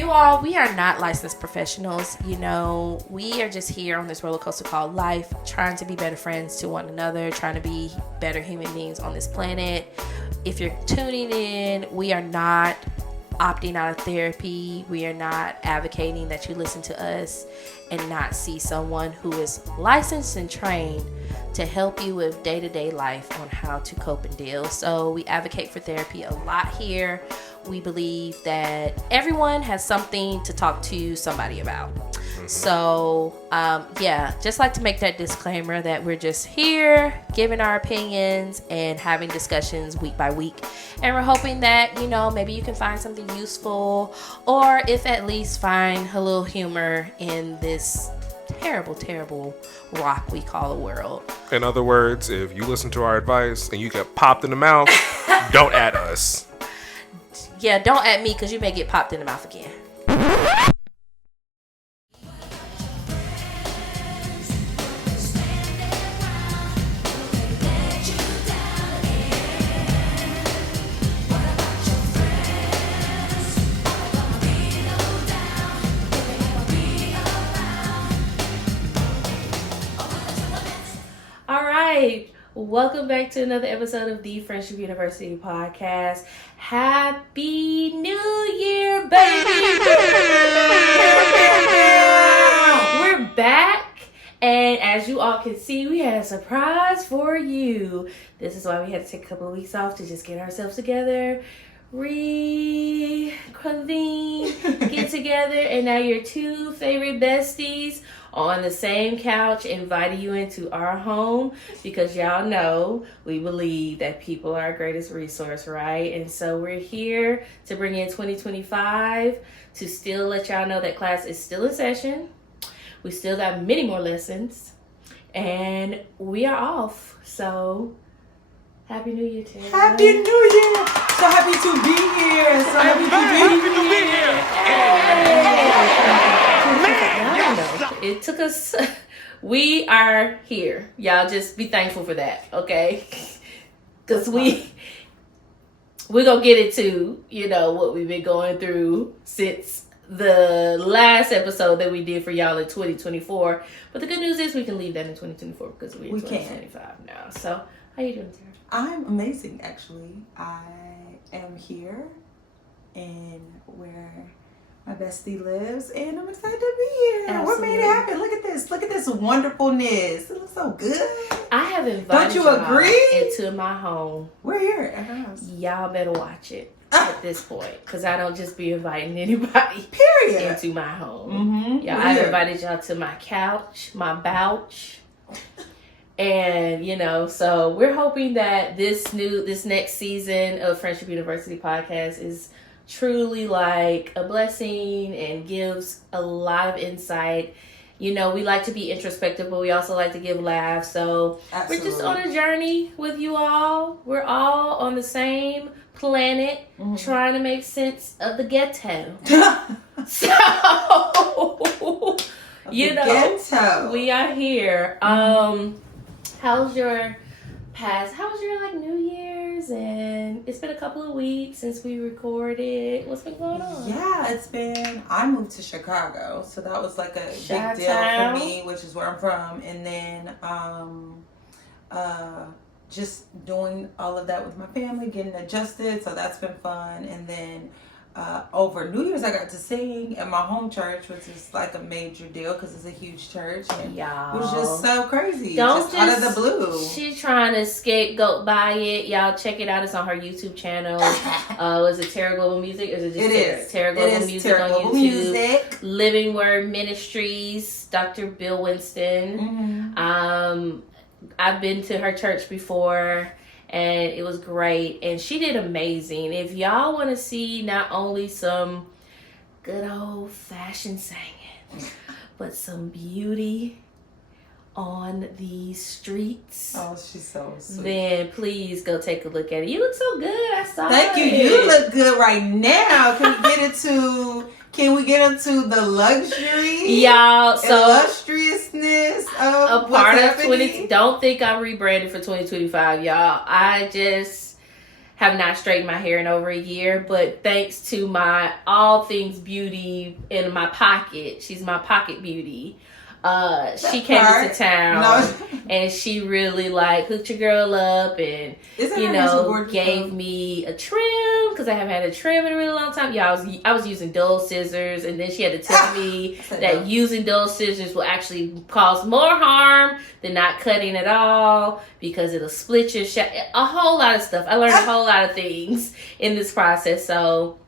You all, we are not licensed professionals. You know, we are just here on this roller coaster called life, trying to be better friends to one another, trying to be better human beings on this planet. If you're tuning in, we are not opting out of therapy. We are not advocating that you listen to us and not see someone who is licensed and trained to help you with day-to-day life on how to cope and deal. So we advocate for therapy a lot here. We believe that everyone has something to talk to somebody about. So, just like to make that disclaimer that we're just here giving our opinions and having discussions week by week. And we're hoping that, you know, maybe you can find something useful, or if at least find a little humor in this terrible, terrible rock we call the world. In other words, if you listen to our advice and you get popped in the mouth, don't at us. Yeah, don't at me because you may get popped in the mouth again. All right. Welcome back to another episode of the Friendship University podcast. Happy New Year, baby! We're back, and as you all can see, we had a surprise for you. This is why we had to take a couple of weeks off to just get ourselves together, reconvene, get together, and now your two favorite besties on the same couch, inviting you into our home, because y'all know we believe that people are our greatest resource, right? And so we're here to bring in 2025 to still let y'all know that class is still in session. We still got many more lessons, and we are off. So Happy New Year, Tarrah. Happy New Year! So happy to be here. So happy to be here. It took us. We are here. Y'all just be thankful for that, okay? Because we're gonna get into, you know, what we've been going through since the last episode that we did for y'all in 2024. But the good news is we can leave that in 2024 because we're in 2025 now. So how you doing, Tarrah? I'm amazing, actually. I am here in where my bestie lives, and I'm excited to be here. Absolutely. What made it happen? Look at this. Look at this wonderfulness. It looks so good. I have invited Don't you agree? into my home. We're here at her house. Y'all better watch it at this point, because I don't just be inviting anybody Period. into my home. Mm-hmm. Yeah, I've invited y'all to my couch, my couch. And, you know, so we're hoping that this next season of Friendship University podcast is truly like a blessing and gives a lot of insight. You know, we like to be introspective, but we also like to give laughs. So We're just on a journey with you all. We're all on the same planet, trying to make sense of the ghetto. So, you know, ghetto. We are here. How's your like New Year's? And it's been a couple of weeks since we recorded. What's been going on? Yeah, I moved to Chicago, so that was like a big deal for me, which is where I'm from. And then just doing all of that with my family, getting adjusted, so that's been fun. And then over New Year's, I got to sing at my home church, which is like a major deal because it's a huge church. And y'all, it was just so crazy. Don't just out of the blue. She's trying to scapegoat by it. Y'all check it out. It's on her YouTube channel. Is it Tarrah Global Music? Or is it just Tarrah Global Music on YouTube? Music. Living Word Ministries, Dr. Bill Winston. Mm-hmm. I've been to her church before, and it was great, and she did amazing. If y'all want to see not only some good old fashioned singing, but some beauty on these streets, oh, she's so sweet, then please go take a look at it. You look so good. I saw Thank you. You look good right now. Can we get into the luxury, y'all? So illustriousness of a part what's of 20. Don't think I'm rebranded for 2025, y'all. I just have not straightened my hair in over a year, but thanks to my all things beauty in my pocket, she's my pocket beauty. She came into town and she really like hooked your girl up and gave me a trim because I haven't had a trim in a really long time. Yeah, I was using dull scissors, and then she had to tell me that using dull scissors will actually cause more harm than not cutting at all because it'll split your a whole lot of stuff. I learned a whole lot of things in this process, so.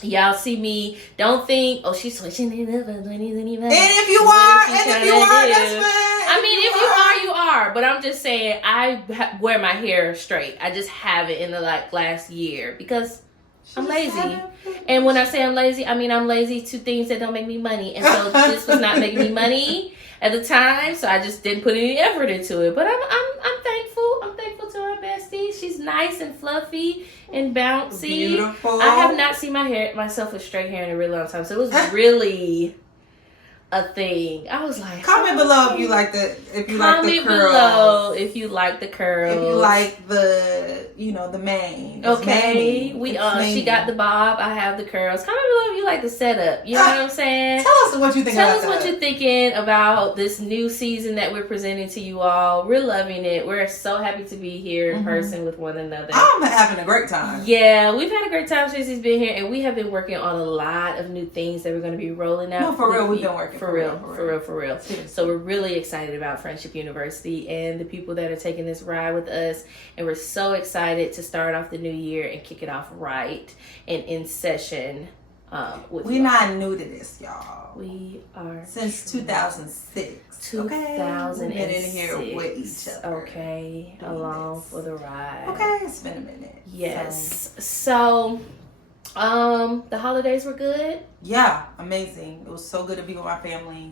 Y'all see me, don't think, oh, she's switching it up. And if you are, that's fine. I mean, if you are. But I'm just saying, I wear my hair straight. I just haven't in the last year because I'm lazy. And when I say I'm lazy, I mean I'm lazy to things that don't make me money. And so this was not making me money at the time, so I just didn't put any effort into it. But I'm thankful. I'm thankful to our bestie. She's nice and fluffy and bouncy. Beautiful. I have not seen myself with straight hair in a really long time, so it was really a thing. I was like, comment below if you like the curls. Comment below if you like the curls. If you like the mane. Okay, she got the bob. I have the curls. Comment below if you like the setup. You know what I'm saying? Tell us what you think. Tell us what you're thinking about this new season that we're presenting to you all. We're loving it. We're so happy to be here in person with one another. I'm having a great time. Yeah, we've had a great time since he's been here, and we have been working on a lot of new things that we're going to be rolling out. No, for real, we've been working. For real. So we're really excited about Friendship University and the people that are taking this ride with us. And we're so excited to start off the new year and kick it off right and in session. We're not new to this, y'all. We are. Since 2006. 2006. We've been in here with each other. Okay. Along for the ride. Okay, it's been a minute. Yes. So the holidays were good. Yeah, amazing. It was so good to be with my family.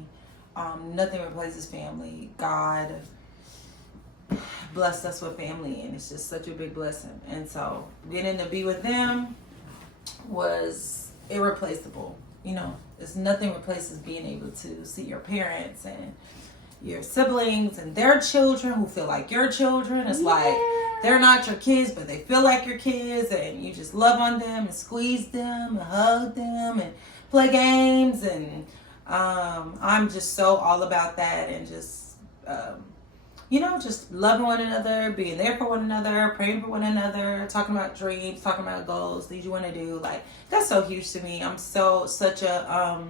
Nothing replaces family. God blessed us with family, and it's just such a big blessing. And so getting to be with them was irreplaceable. There's nothing replaces being able to see your parents and your siblings and their children who feel like your children. It's like they're not your kids, but they feel like your kids, and you just love on them and squeeze them and hug them and play games. And I'm just so all about that, and just just loving one another, being there for one another, praying for one another, talking about dreams, talking about goals, things you want to do. Like, that's so huge to me. I'm such a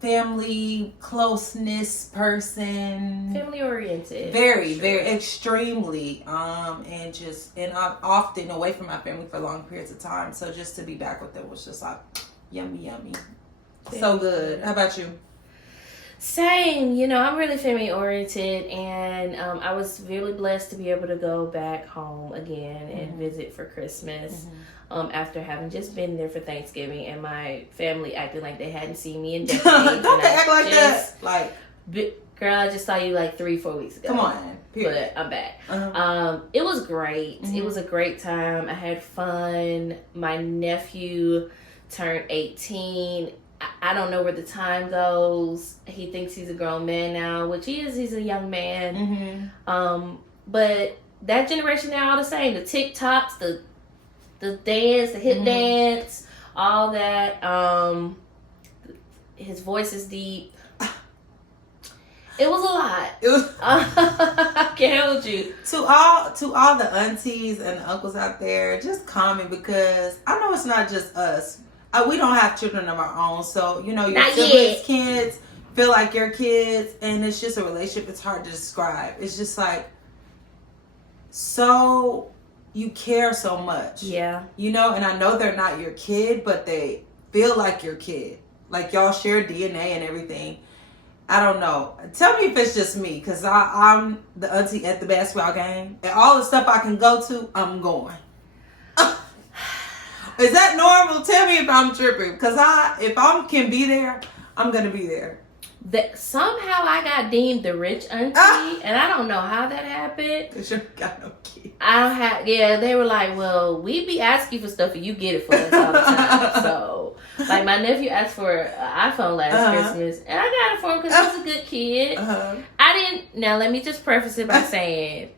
family closeness person, family oriented, very extremely, and I'm often away from my family for long periods of time, so just to be back with them was just like yummy, so good. How about you? Same. I'm really family oriented, and I was really blessed to be able to go back home again and visit for Christmas. After having just been there for Thanksgiving, and my family acting like they hadn't seen me in decades. Don't they act like that? Like, girl, I just saw you 3-4 weeks ago. Come on. Period. But I'm back. It was great. It was a great time. I had fun. My nephew turned 18. I don't know where the time goes. He thinks he's a grown man now, which he is. He's a young man. But that generation, they're all the same. The TikToks, the dance, the hip dance, all that. His voice is deep. It was a lot. It was. I can't hold you. To all the aunties and uncles out there, just comment, because I know it's not just us. We don't have children of our own, so your siblings' kids feel like your kids, and it's just a relationship. It's hard to describe. It's just like, so you care so much. Yeah. And I know they're not your kid, but they feel like your kid. Like, y'all share DNA and everything. I don't know. Tell me if it's just me, because I'm the auntie at the basketball game, and all the stuff I can go to, I'm going. Is that normal? Tell me if I'm tripping, because if I can be there, I'm gonna be there. Somehow I got deemed the rich auntie, and I don't know how that happened. Because you got no kids. I don't have. Yeah, they were like, "Well, we be asking for stuff, and you get it for us all the time." So, my nephew asked for an iPhone last Christmas, and I got it for him because he's a good kid. I didn't. Now, let me just preface it by saying,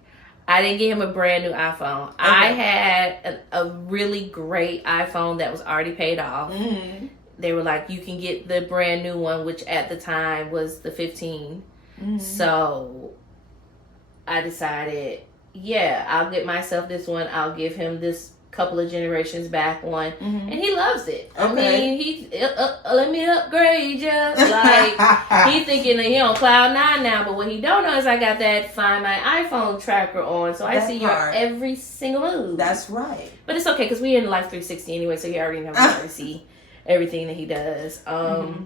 I didn't get him a brand new iPhone. Okay. I had a really great iPhone that was already paid off. Mm-hmm. They were like, you can get the brand new one, which at the time was the 15. Mm-hmm. So I decided, yeah, I'll get myself this one. I'll give him this couple of generations back one. Mm-hmm. And he loves it. Okay. I mean, let me upgrade you. Like, he thinking that he on cloud 9 now, but what he don't know is I got that Find My iPhone tracker on, so I see your every single move. That's right. But it's okay, because we in Life 360 anyway, so you already know how to see everything that he does. Mm-hmm.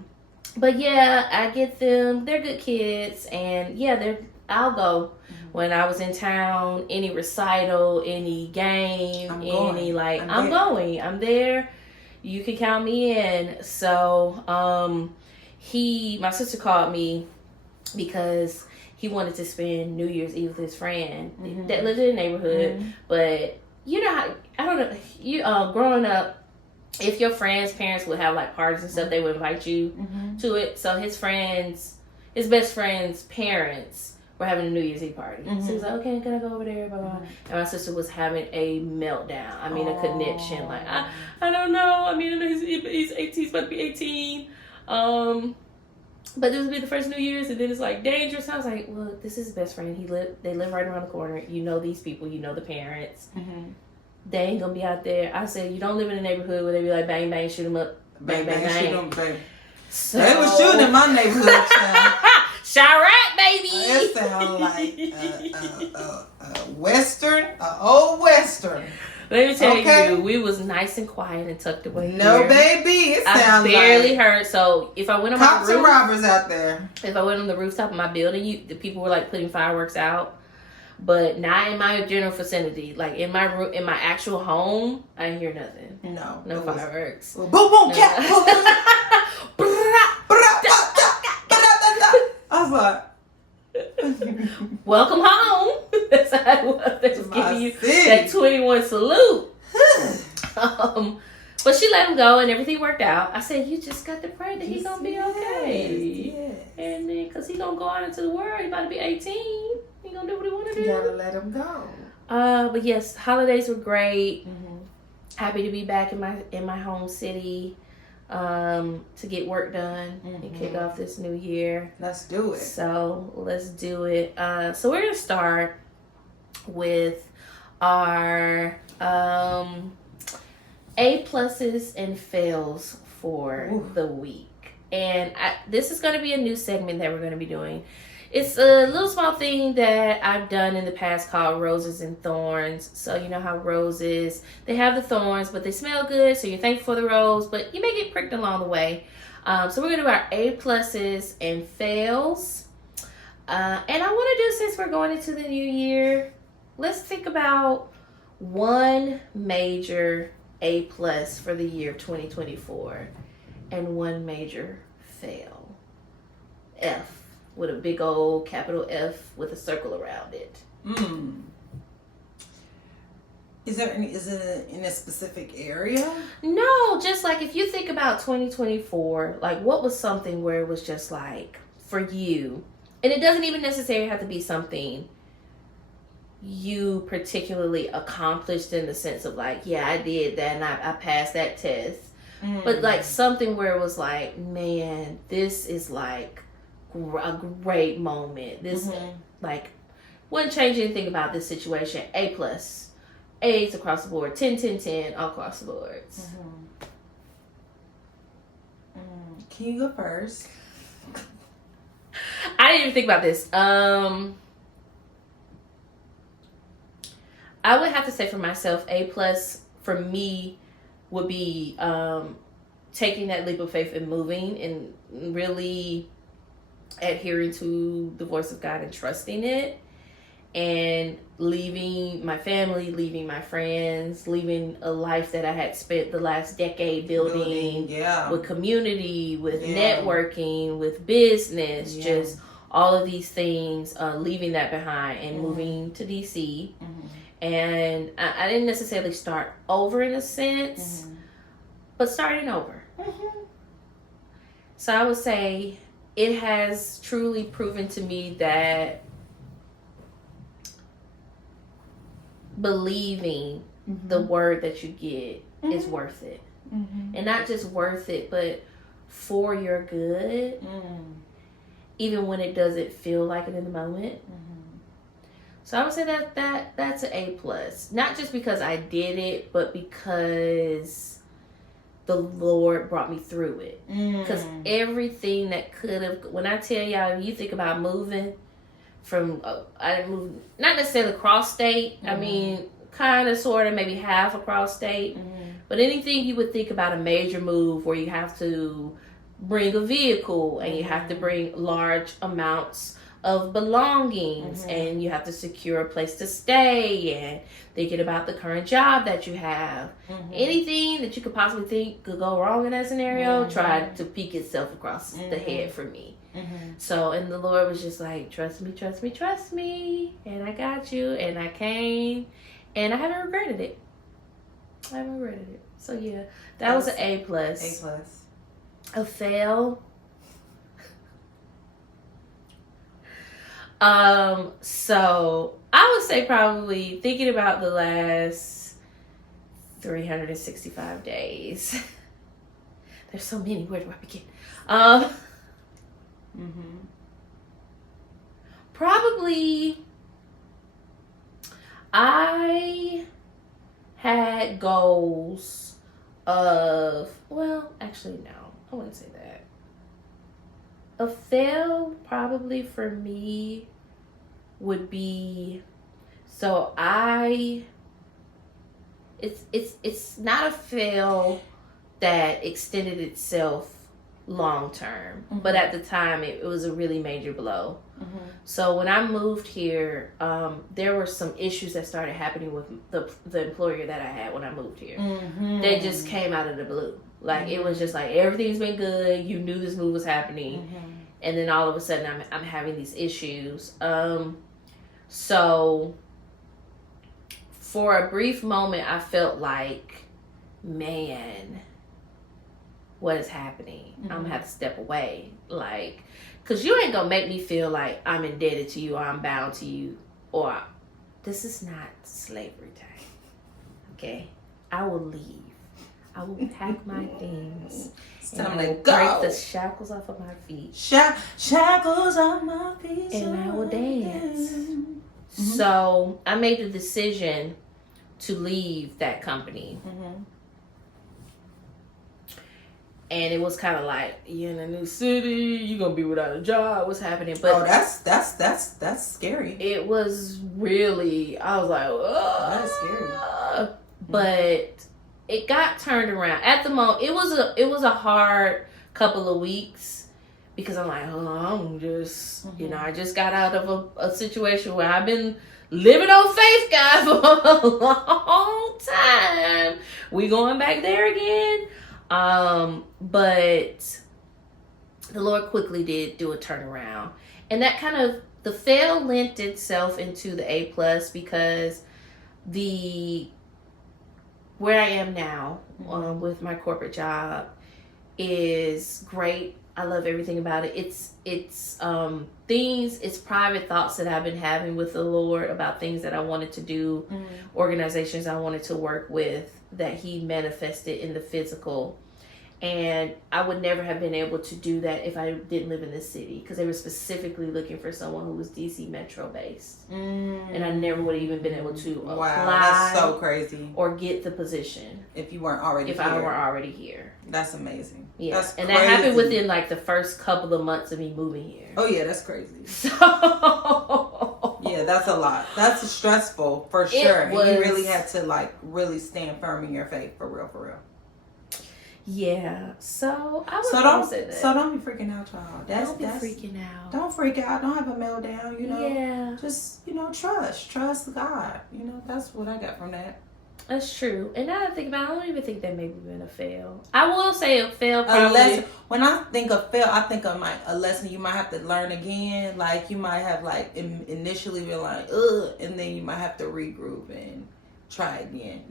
But yeah, I get them. They're good kids, and yeah, I'll go. When I was in town, any recital, any game, I'm going. I'm there. You can count me in. So, my sister called me because he wanted to spend New Year's Eve with his friend that lived in the neighborhood. Mm-hmm. But you know how, I don't know, you growing up, if your friends' parents would have like parties and stuff, they would invite you to it. So his best friend's parents were having a New Year's Eve party. Mm-hmm. So he was like, okay, can I go over there? Blah, blah. Mm-hmm. And my sister was having a meltdown. I mean, a conniption. Like, I don't know. I mean, I know he's 18. He's about to be 18. But this would be the first New Year's, and then it's like dangerous. I was like, well, this is his best friend. They live right around the corner. You know these people. You know the parents. Mm-hmm. They ain't gonna be out there. I said, you don't live in a neighborhood where they be like, bang, bang, shoot them up. Bang, bang, bang. Shoot them, bang. So, they was shooting in my neighborhood. Chirac, baby. It sounds like Western, old Western. Let me tell you, we was nice and quiet and tucked away. No, here. Baby, it sounds I barely heard. So if I went on cops and robbers out there. If I went on the rooftop of my building, the people were like putting fireworks out, but not in my general vicinity. Like in my room, in my actual home, I didn't hear nothing. No fireworks. Boom, boom, cat. I was like, welcome home. That's how it was. They was giving you that 21 salute. But she let him go and everything worked out. I said, you just got to pray that he's going to be okay. Yes. And then, because he's going to go out into the world, he's about to be 18. He's going to do what he want to do. You got to let him go. But yes, holidays were great. Mm-hmm. Happy to be back in my home city. To get work done and kick off this new year. Let's do it. So let's do it. So we're gonna start with our A pluses and fails for the week. And this is gonna be a new segment that we're gonna be doing. It's a little small thing that I've done in the past called Roses and Thorns. So you know how roses, they have the thorns, but they smell good. So you're thankful for the rose, but you may get pricked along the way. So we're going to do our A pluses and fails. And I want to do, since we're going into the new year, let's think about one major A plus for the year 2024 and one major fail. F. With a big old capital F with a circle around it. Is it in a specific area? No, just like if you think about 2024, like what was something where it was just like for you, and it doesn't even necessarily have to be something you particularly accomplished in the sense of like, yeah, I did that and I passed that test. But like something where it was like, man, this is like a great moment. This like wouldn't change anything about this situation. A plus, A's across the board, 10 10 10 all across the boards. Can you go first? I didn't even think about this. I would have to say for myself, A plus for me would be taking that leap of faith and moving and really adhering to the voice of God and trusting it, and leaving my family, leaving my friends, leaving a life that I had spent the last decade building with community, with networking, with business, just all of these things, leaving that behind and moving to DC. And I didn't necessarily start over in a sense, but starting over. So I would say it has truly proven to me that believing the word that you get is worth it. And not just worth it, but for your good, even when it doesn't feel like it in the moment. So I would say that's an A+. Not just because I did it, but because the Lord brought me through it. Because everything that could have, when I tell y'all, you think about moving from, I didn't move, not necessarily across state. I mean, kind of, sort of, maybe half across state. But anything you would think about a major move where you have to bring a vehicle and you have to bring large amounts of belongings and you have to secure a place to stay and thinking about the current job that you have. Anything that you could possibly think could go wrong in that scenario tried to peek itself across the head for me. So, and the Lord was just like, trust me, trust me, trust me. And I got you. And I came and I haven't regretted it. I haven't regretted it. So yeah, that was an A+. A+. A fail. So I would say probably thinking about the last 365 days. There's so many. Where do I begin? Probably I had goals of, well, actually no, I wouldn't say that. A fail probably for me would be, so it's not a fail that extended itself long term, but at the time it was a really major blow. So when I moved here, there were some issues that started happening with the employer that I had when I moved here. They just came out of the blue. Like it was just like everything's been good. You knew this move was happening, and then all of a sudden I'm having these issues. So for a brief moment, I felt like, man, what is happening? I'm gonna have to step away, like, cause you ain't gonna make me feel like I'm indebted to you or I'm bound to you, or this is not slavery time. Okay, I will leave. I will pack my things. It's and time I to will go. break the shackles off of my feet. Shackles on my feet. And I will dance. So I made the decision to leave that company. And it was kind of like, you're in a new city, you're gonna be without a job, what's happening? But that's scary. it was really, I was like, oh, That is scary. But it got turned around. At the moment, it was a hard couple of weeks because I'm like, oh, I'm just, I just got out of a situation where I've been living on faith, God, for a long time. We going back there again. But the Lord quickly did do a turnaround, and that kind of, the fail lent itself into the A+ because where I am now, with my corporate job is great. I love everything about it. It's private thoughts that I've been having with the Lord about things that I wanted to do, organizations I wanted to work with, that He manifested in the physical. And I would never have been able to do that if I didn't live in this city, because they were specifically looking for someone who was DC Metro based. And I never would have even been able to apply. That's so crazy. Or get the position if you weren't already if here. I were already here. That's amazing. Yeah. That's and crazy. that happened within like the first couple of months of me moving here. Oh yeah, that's crazy. So yeah, that's a lot. That's stressful for sure. And you really had to like really stand firm in your faith, for real, for real. Yeah, so I would say that. So don't be freaking out, y'all. Don't be freaking out. Don't freak out. Don't have a meltdown. Yeah. Just trust God. That's what I got from that. That's true. And now that I think about it, I don't even think that maybe been a fail. I will say a fail probably. Unless, when I think of fail, I think of a lesson you might have to learn again. Like you might have like initially been like, ugh, and then you might have to regroup and try again,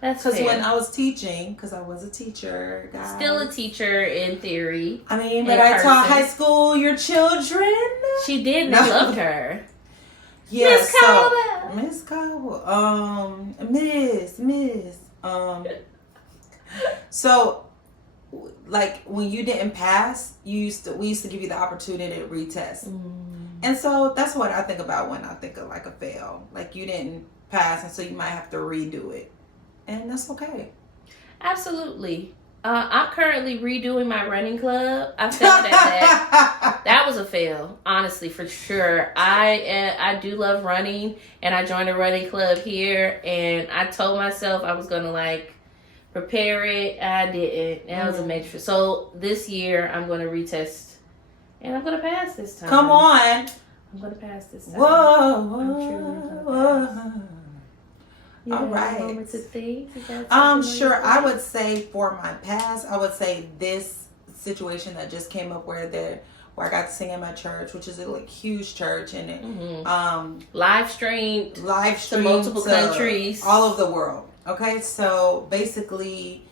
That's because fair. when I was teaching, because I was a teacher, guys. Still a teacher in theory. I mean, but I taught high school, your children. She did, and I loved her. Yeah, Miss Cobble. Miss Cobble. Miss. So, like, when you didn't pass, we used to give you the opportunity to retest. And so that's what I think about when I think of like a fail. Like, you didn't pass, and so you might have to redo it. And that's okay. Absolutely. I'm currently redoing my running club. I felt that was a fail, honestly, for sure. I do love running, and I joined a running club here, and I told myself I was gonna like prepare it. I didn't. That was a major. So this year I'm gonna retest, and I'm gonna pass this time. Come on. I'm gonna pass this time. Whoa. I'm truly gonna pass. All right. Moments of things? Sure. I would say for my past, I would say this situation that just came up where I got to sing in my church, which is a like huge church, and it live streamed to multiple countries, all over the world. Okay, so basically,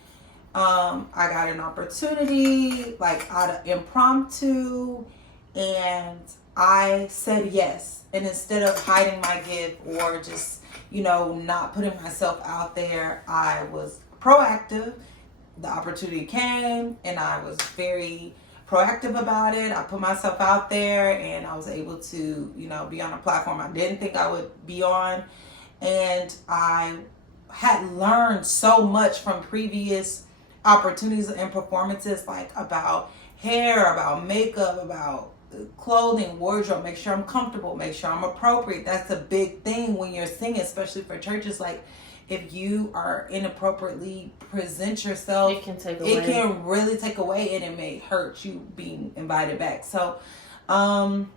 I got an opportunity like out of impromptu, and I said yes. And instead of hiding my gift or just not putting myself out there, I was proactive. The opportunity came, and I was very proactive about it. I put myself out there, and I was able to, be on a platform I didn't think I would be on. And I had learned so much from previous opportunities and performances, like about hair, about makeup, about clothing, wardrobe, make sure I'm comfortable, make sure I'm appropriate. That's a big thing when you're singing, especially for churches. Like, if you are inappropriately present yourself, it can really take away, and it may hurt you being invited back. So and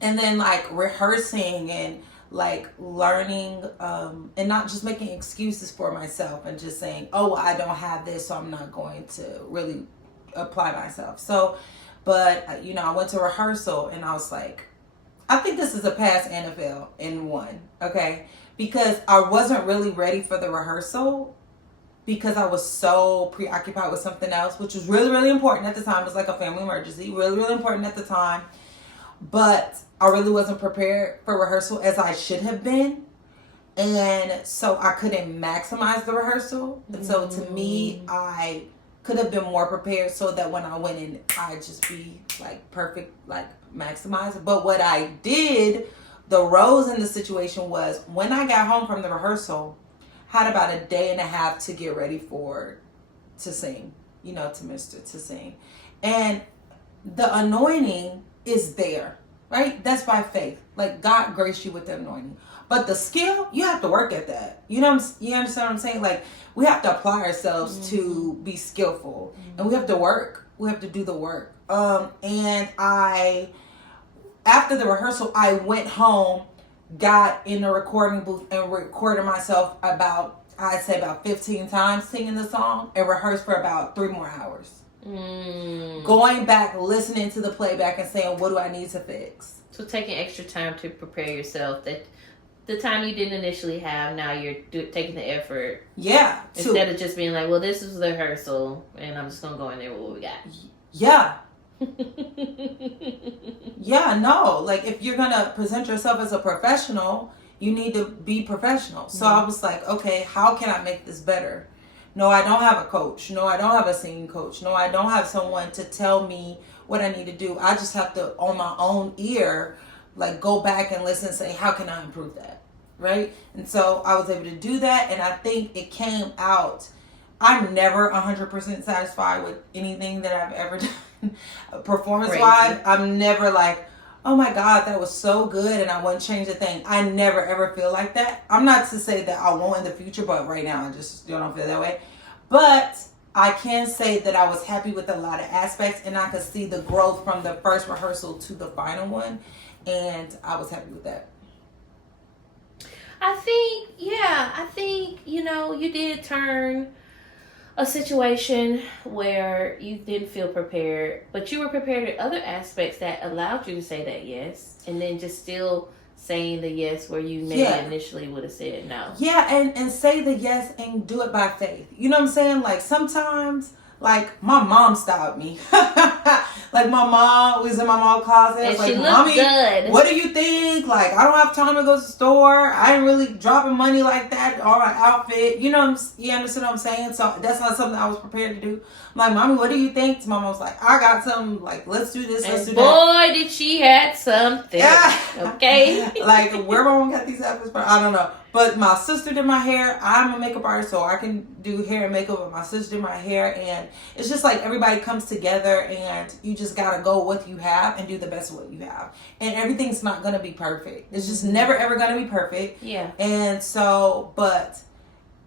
then like rehearsing and like learning and not just making excuses for myself and just saying, oh, I don't have this, so I'm not going to really apply myself. So but, I went to rehearsal, and I was like, I think this is a pass and a fail in one, okay? Because I wasn't really ready for the rehearsal because I was so preoccupied with something else, which was really, really important at the time. It was like a family emergency, really, really important at the time. But I really wasn't prepared for rehearsal as I should have been. And so I couldn't maximize the rehearsal. And so to me, I could have been more prepared so that when I went in, I'd just be like perfect, like maximized. But what I did, the rose in the situation was when I got home from the rehearsal, had about a day and a half to get ready to sing, to sing. And the anointing is there, right? That's by faith. Like, God graced you with the anointing. But the skill, you have to work at that. You understand what I'm saying? Like, we have to apply ourselves to be skillful. And we have to work. We have to do the work. And after the rehearsal, I went home, got in the recording booth, and recorded myself about 15 times singing the song, and rehearsed for about 3 more hours. Going back, listening to the playback, and saying, what do I need to fix? So taking extra time to prepare yourself, that the time you didn't initially have, now you're taking the effort. Yeah. Instead of just being like, well, this is the rehearsal, and I'm just going to go in there with what we got. Yeah. Yeah, no. Like, if you're going to present yourself as a professional, you need to be professional. So I was like, okay, how can I make this better? No, I don't have a coach. No, I don't have a singing coach. No, I don't have someone to tell me what I need to do. I just have to, on my own ear, like, go back and listen and say, how can I improve that? Right? And so I was able to do that, and I think it came out. I'm never 100% satisfied with anything that I've ever done performance-wise. I'm never like, oh my God, that was so good and I wouldn't change a thing. I never ever feel like that. I'm not to say that I won't in the future, but right now I just still don't feel that way. But I can say that I was happy with a lot of aspects, and I could see the growth from the first rehearsal to the final one, and I was happy with that. I think, you did turn a situation where you didn't feel prepared, but you were prepared in other aspects that allowed you to say that yes, and then just still saying the yes where you maybe initially would have said no. Yeah, and say the yes and do it by faith. You know what I'm saying? Like, sometimes, like, my mom stopped me. Like my mom was in my mom's closet. And like, she looked Mommy, good. what do you think? Like, I don't have time to go to the store. I ain't really dropping money like that on my outfit. You know, you understand what I'm saying? So that's not something I was prepared to do. I'm like, Mommy, what do you think? Mama was like, I got something. Like, let's do this. Let's do that. Boy, did she had something. Okay. Like, where my mom got these outfits from? I don't know. But my sister did my hair. I'm a makeup artist, so I can do hair and makeup. But my sister did my hair, and it's just like everybody comes together, and you just gotta go with what you have and do the best of what you have. And everything's not gonna be perfect. It's just never ever gonna be perfect. Yeah. And so, but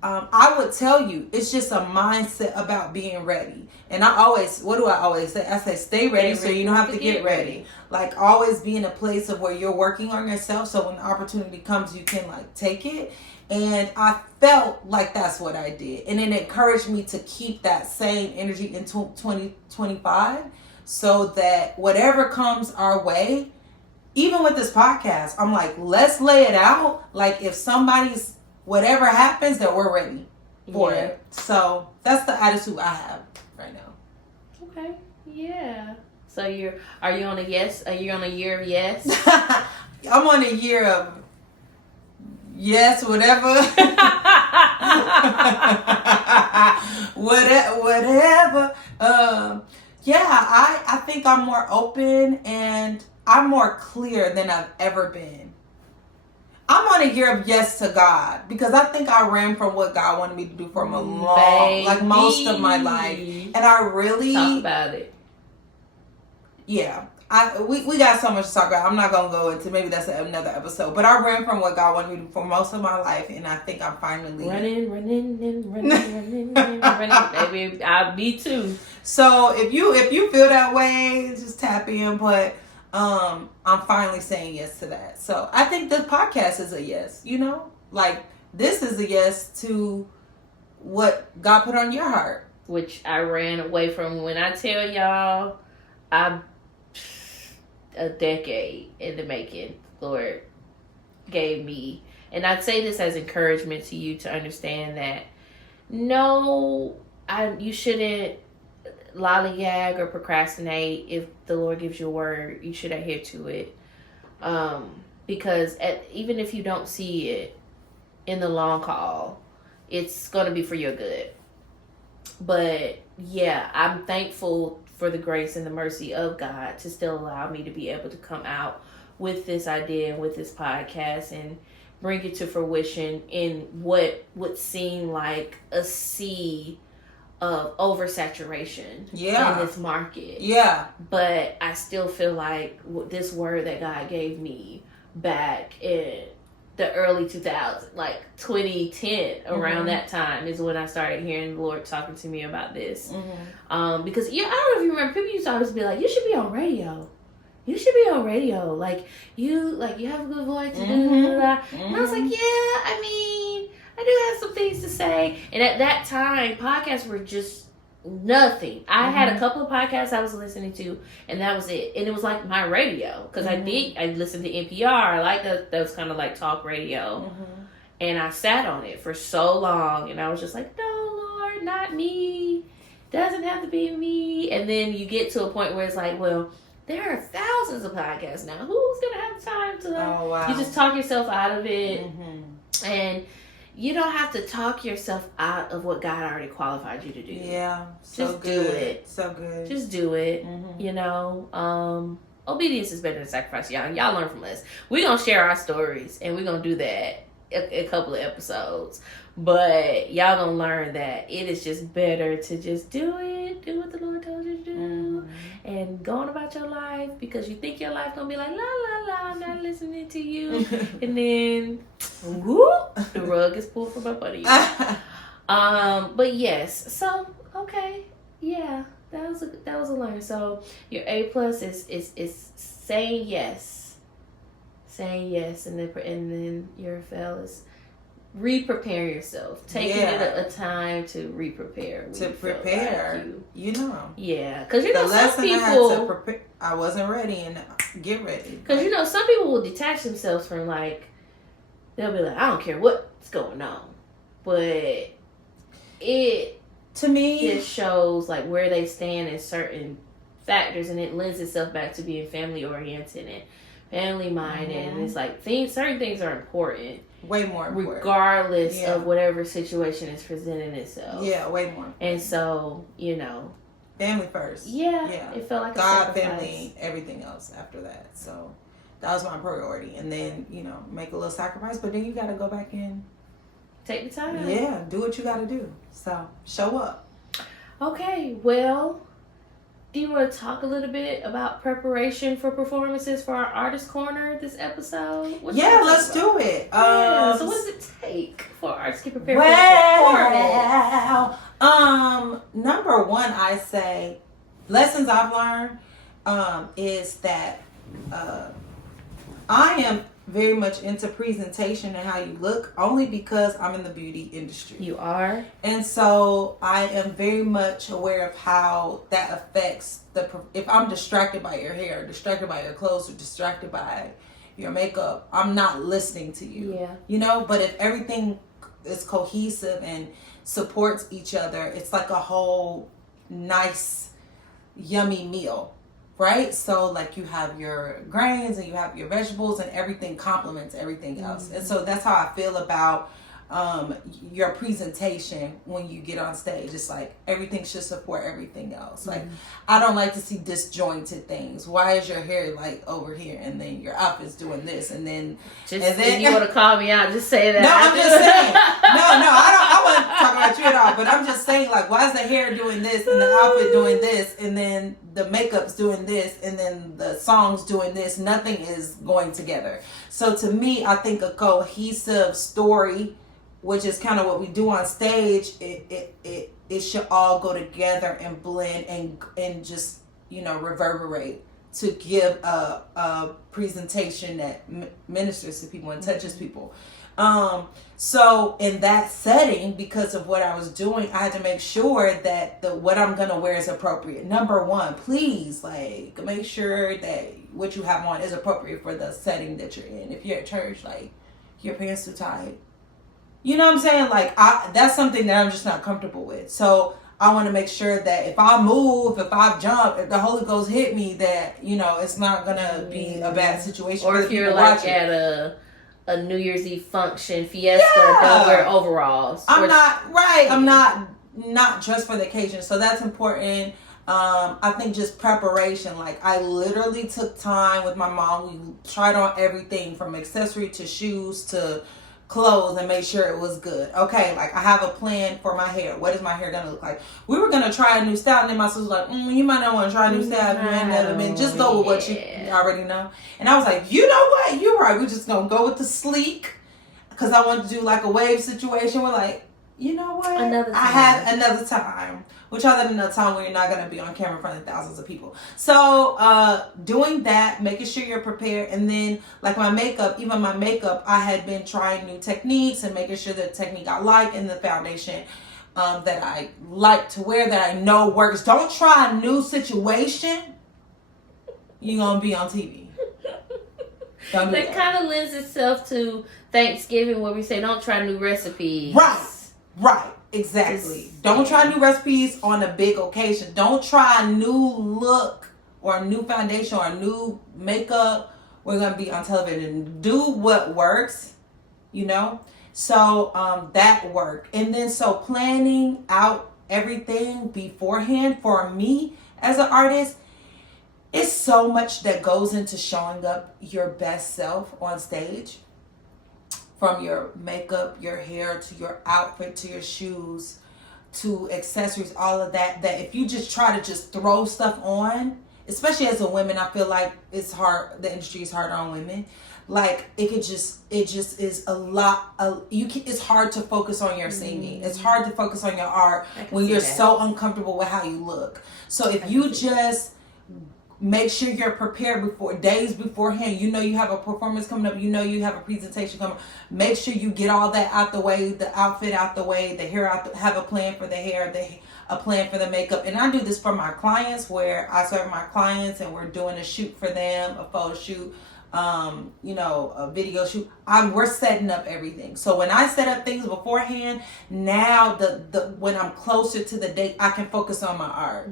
I would tell you, it's just a mindset about being ready. And what do I always say? I say, stay ready so you don't have to get ready. Like, always be in a place of where you're working on yourself, so when the opportunity comes, you can like take it. And I felt like that's what I did, and it encouraged me to keep that same energy in 2025, so that whatever comes our way, even with this podcast, I'm like, let's lay it out. Like, if somebody's whatever happens, that we're ready for it. So that's the attitude I have right now. Okay. Yeah. So are you on a yes? Are you on a year of yes? I'm on a year of yes, whatever. whatever. Yeah, I think I'm more open and I'm more clear than I've ever been. I'm on a year of yes to God, because I think I ran from what God wanted me to do for most of my life. And I really talk about it. Yeah. We got so much to talk about. I'm not gonna go into, maybe that's another episode. But I ran from what God wanted me to do for most of my life, and I think I'm finally running. Baby, me too. So if you feel that way, just tap in. But I'm finally saying yes to that. So I think this podcast is a yes. You know, like, this is a yes to what God put on your heart, which I ran away from. When I tell y'all, a decade in the making, Lord gave me. And I'd say this as encouragement to you to understand that you shouldn't lollygag or procrastinate. If the Lord gives you a word, you should adhere to it. Because even if you don't see it in the long haul, it's going to be for your good. But yeah, I'm thankful for the grace and the mercy of God to still allow me to be able to come out with this idea and with this podcast and bring it to fruition in what would seem like a sea of oversaturation in this market. Yeah. But I still feel like this word that God gave me back in the early 2000s, like 2010, around that time is when I started hearing the Lord talking to me about this. Because I don't know if you remember, people used to always be like, you should be on radio. You should be on radio. Like you have a good voice. And I was like, yeah, I mean, I do have some things to say. And at that time, podcasts were just nothing. I had a couple of podcasts I was listening to, and that was it. And it was like my radio, because I listened to NPR. I like that was kind of like talk radio. And I sat on it for so long, and I was just like, no, Lord, not me. Doesn't have to be me. And then you get to a point where it's like, well, there are thousands of podcasts now. Who's gonna have time to you just talk yourself out of it? And you don't have to talk yourself out of what God already qualified you to do. Yeah. Just do it. So good. Just do it. You know, obedience is better than sacrifice. Y'all learn from us. We're going to share our stories, and we're going to do that a couple of episodes. But y'all going to learn that it is just better to just do it. Do what the Lord told you to do. And go on about your life, because you think your life going to be like, la, la, la, I'm not listening to you. And then, whoop, the rug is pulled from up under you. But yes, so, okay. Yeah, that was a learn. So your A+ is saying yes. Saying yes. And then your fail is re-prepare yourself, taking it a time to re-prepare, to prepare, like you know, because you know, some people I wasn't ready, and get ready, because some people will detach themselves from, like, they'll be like, I don't care what's going on, but it to me just shows like where they stand in certain factors, and it lends itself back to being family oriented and family minded. And it's like certain things are important. Way more important. Regardless of whatever situation is presenting itself. Yeah, way more. And so, family first. Yeah. It felt like God, family, everything else after that. So that was my priority. And then, make a little sacrifice, but then you got to go back and take the time. Yeah, do what you got to do. So show up. Okay, well, do you want to talk a little bit about preparation for performances for our Artist Corner this episode? Let's do it. So what does it take for artists to prepare for performance? Number one, I say, lessons I've learned is that I am very much into presentation and how you look, only because I'm in the beauty industry. You are? And so I am very much aware of how that affects if I'm distracted by your hair, distracted by your clothes, or distracted by your makeup, I'm not listening to you. Yeah. But if everything is cohesive and supports each other, it's like a whole nice, yummy meal. Right? So like you have your grains and you have your vegetables and everything complements everything else. And so that's how I feel about your presentation when you get on stage. It's like everything should support everything else. Like I don't like to see disjointed things. Why is your hair like over here and then your outfit's doing this and then if you want to call me out, just say that. No, I'm just saying. I wasn't talking about you at all, but I'm just saying, like, why is the hair doing this and the outfit doing this and then the makeup's doing this and then the song's doing this? Nothing is going together. So to me, I think a cohesive story, which is kind of what we do on stage, it should all go together and blend and just, reverberate to give a presentation that ministers to people and touches people. So in that setting, because of what I was doing, I had to make sure that what I'm going to wear is appropriate. Number one, please, like, make sure that what you have on is appropriate for the setting that you're in. If you're at church, like, your pants too tight. You know what I'm saying? Like, that's something that I'm just not comfortable with. So I want to make sure that if I move, if I jump, if the Holy Ghost hit me, that, it's not going to be a bad situation. Or if you're like at a New Year's Eve function, fiesta, don't wear overalls. I'm not dressed for the occasion. So that's important. I think just preparation. Like, I literally took time with my mom. We tried on everything from accessory to shoes to clothes and made sure it was good. Okay, like I have a plan for my hair. What is my hair gonna look like? We were gonna try a new style, and then my sister was like, you might not want to try a new style. Just go with what you already know. And I was like, you know what? You're right. We're just gonna go with the sleek, because I wanted to do like a wave situation. We're like, you know what? I have another time. Which other than another time when you're not going to be on camera in front of thousands of people. So doing that, making sure you're prepared. And then like my makeup, I had been trying new techniques and making sure the technique I like and the foundation that I like to wear, that I know works. Don't try a new situation. You're going to be on TV. That kind of lends itself to Thanksgiving, where we say don't try new recipes. Right. Exactly. Don't try new recipes on a big occasion. Don't try a new look or a new foundation or a new makeup. We're going to be on television. Do what works, So that worked. And then so planning out everything beforehand for me as an artist, it's so much that goes into showing up your best self on stage. From your makeup, your hair, to your outfit, to your shoes, to accessories, all of that, that if you just try to just throw stuff on, especially as a woman, I feel like it's hard, the industry is hard on women. Like it just is a lot it's hard to focus on your singing. It's hard to focus on your art when you're so uncomfortable with how you look. So if you just make sure you're prepared days beforehand. You have a performance coming up. You have a presentation coming up. Make sure you get all that out the way, the outfit out the way, the hair out. Have a plan for the hair, a plan for the makeup. And I do this for my clients, where I serve my clients and we're doing a shoot for them, a photo shoot, a video shoot. We're setting up everything. So when I set up things beforehand, now when I'm closer to the date, I can focus on my art.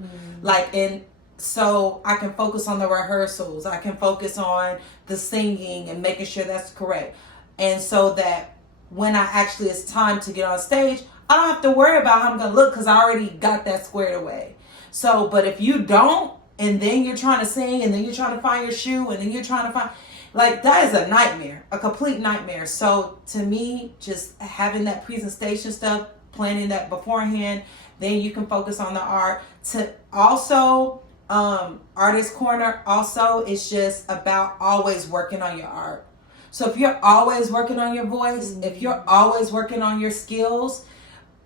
so I can focus on the rehearsals. I can focus on the singing and making sure that's correct. And so that when I actually it's time to get on stage, I don't have to worry about how I'm going to look because I already got that squared away. So, but if you don't, and then you're trying to sing, and then you're trying to find your shoe, and then you're trying to find, like, that is a nightmare, a complete nightmare. So to me, just having that presentation stuff, planning that beforehand, then you can focus on the art. To also, Artist Corner also is just about always working on your art. So if you're always working on your voice, if you're always working on your skills,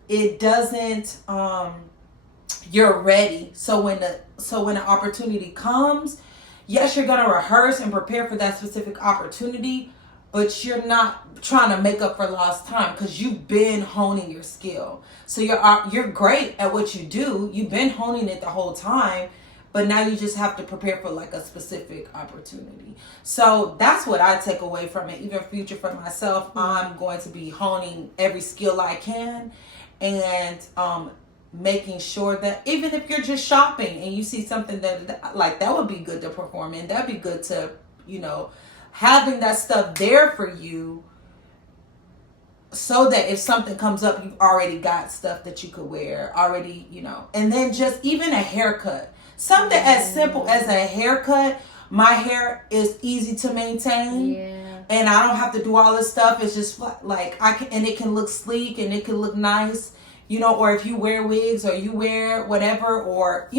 it doesn't, you're ready. So when the opportunity comes, yes, you're gonna rehearse and prepare for that specific opportunity, but you're not trying to make up for lost time because you've been honing your skill. So you're great at what you do. You've been honing it the whole time, but now you just have to prepare for like a specific opportunity. So that's what I take away from it. Even future for myself, I'm going to be honing every skill I can, and making sure that even if you're just shopping and you see something that like that would be good to perform in, that'd be good to, having that stuff there for you, so that if something comes up, you've already got stuff that you could wear already, and then just even a haircut, something as simple as a haircut. My hair is easy to maintain, and I don't have to do all this stuff. It's just like I can, and it can look sleek and it can look nice. Or if you wear wigs or you wear whatever, or,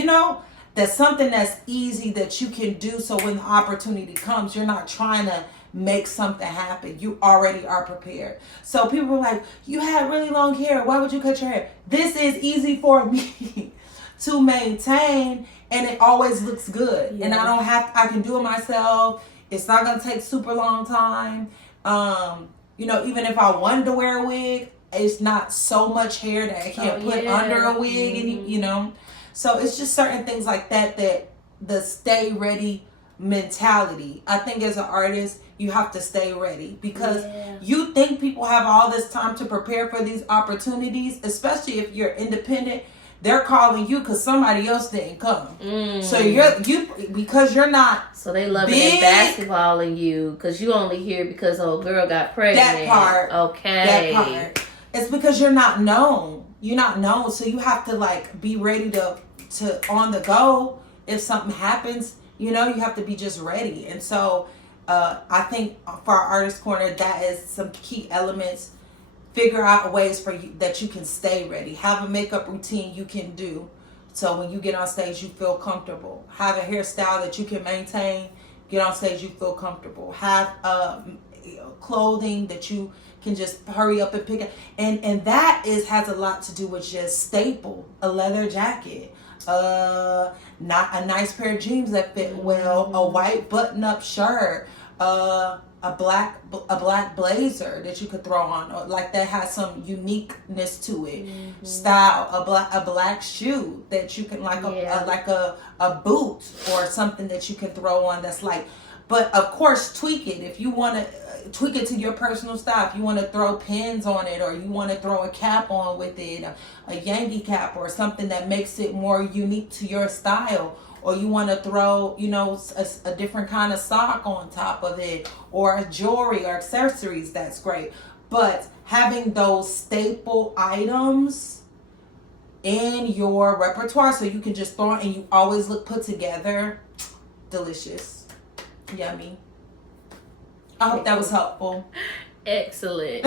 that's something that's easy that you can do. So when the opportunity comes, you're not trying to make something happen. You already are prepared. So people are like, you had really long hair. Why would you cut your hair? This is easy for me to maintain, and it always looks good. Yeah. And I can do it myself. It's not going to take super long time. Even if I wanted to wear a wig, it's not so much hair that I can't put under a wig, and so it's just certain things like that the stay ready mentality. I think as an artist, you have to stay ready because you think people have all this time to prepare for these opportunities, especially if you're independent. They're calling you because somebody else didn't come. So because you're not. So they loving that basketballing you because you only here because old girl got pregnant. That part. Okay. That part. It's because you're not known. You're not known, so you have to like be ready to on the go. If something happens, you have to be just ready. And so I think for our Artist Corner, that is some key elements. Figure out ways for you that you can stay ready. Have a makeup routine you can do, so when you get on stage you feel comfortable. Have a hairstyle that you can maintain. Get on stage, you feel comfortable. Have clothing that you can just hurry up and pick up, and that has a lot to do with just staple, a leather jacket, not a nice pair of jeans that fit well, a white button-up shirt, a black blazer that you could throw on, or like that has some uniqueness to it. Style, a black shoe that you can like a boot or something that you can throw on that's like. But of course, tweak it if you want to. Tweak it to your personal style. If you want to throw pins on it, or you want to throw a cap on with it, a Yankee cap or something that makes it more unique to your style, or you want to throw, a different kind of sock on top of it, or jewelry or accessories, that's great. But having those staple items in your repertoire so you can just throw it and you always look put together, delicious, yummy. I hope that was helpful. Excellent.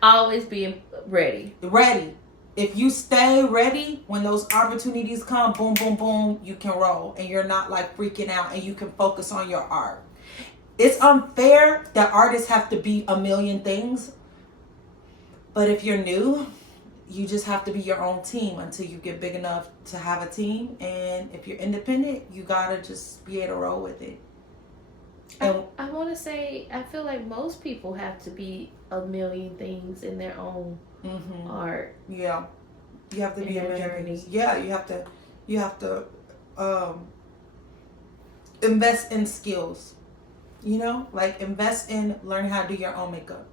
Always being ready. Ready. If you stay ready, when those opportunities come, boom, boom, boom, you can roll. And you're not like freaking out, and you can focus on your art. It's unfair that artists have to be a million things. But if you're new, you just have to be your own team until you get big enough to have a team. And if you're independent, you got to just be able to roll with it. I want to say, I feel like most people have to be a million things in their own art. Yeah, you have to be a journey. Yeah, you have to invest in skills. Like invest in learning how to do your own makeup.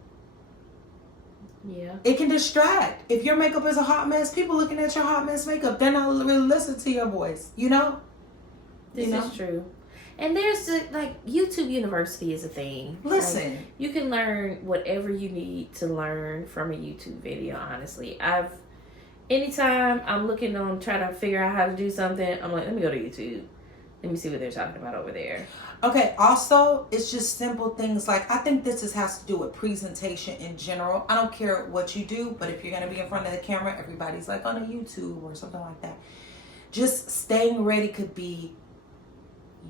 Yeah. It can distract. If your makeup is a hot mess, people looking at your hot mess makeup, they're not really listening to your voice. You know? This is true. And there's like YouTube University is a thing. Listen. Like, you can learn whatever you need to learn from a YouTube video, honestly. Anytime I'm looking on trying to figure out how to do something, I'm like, let me go to YouTube. Let me see what they're talking about over there. Okay, also, it's just simple things like, I think has to do with presentation in general. I don't care what you do, but if you're going to be in front of the camera, everybody's like on a YouTube or something like that. Just staying ready could be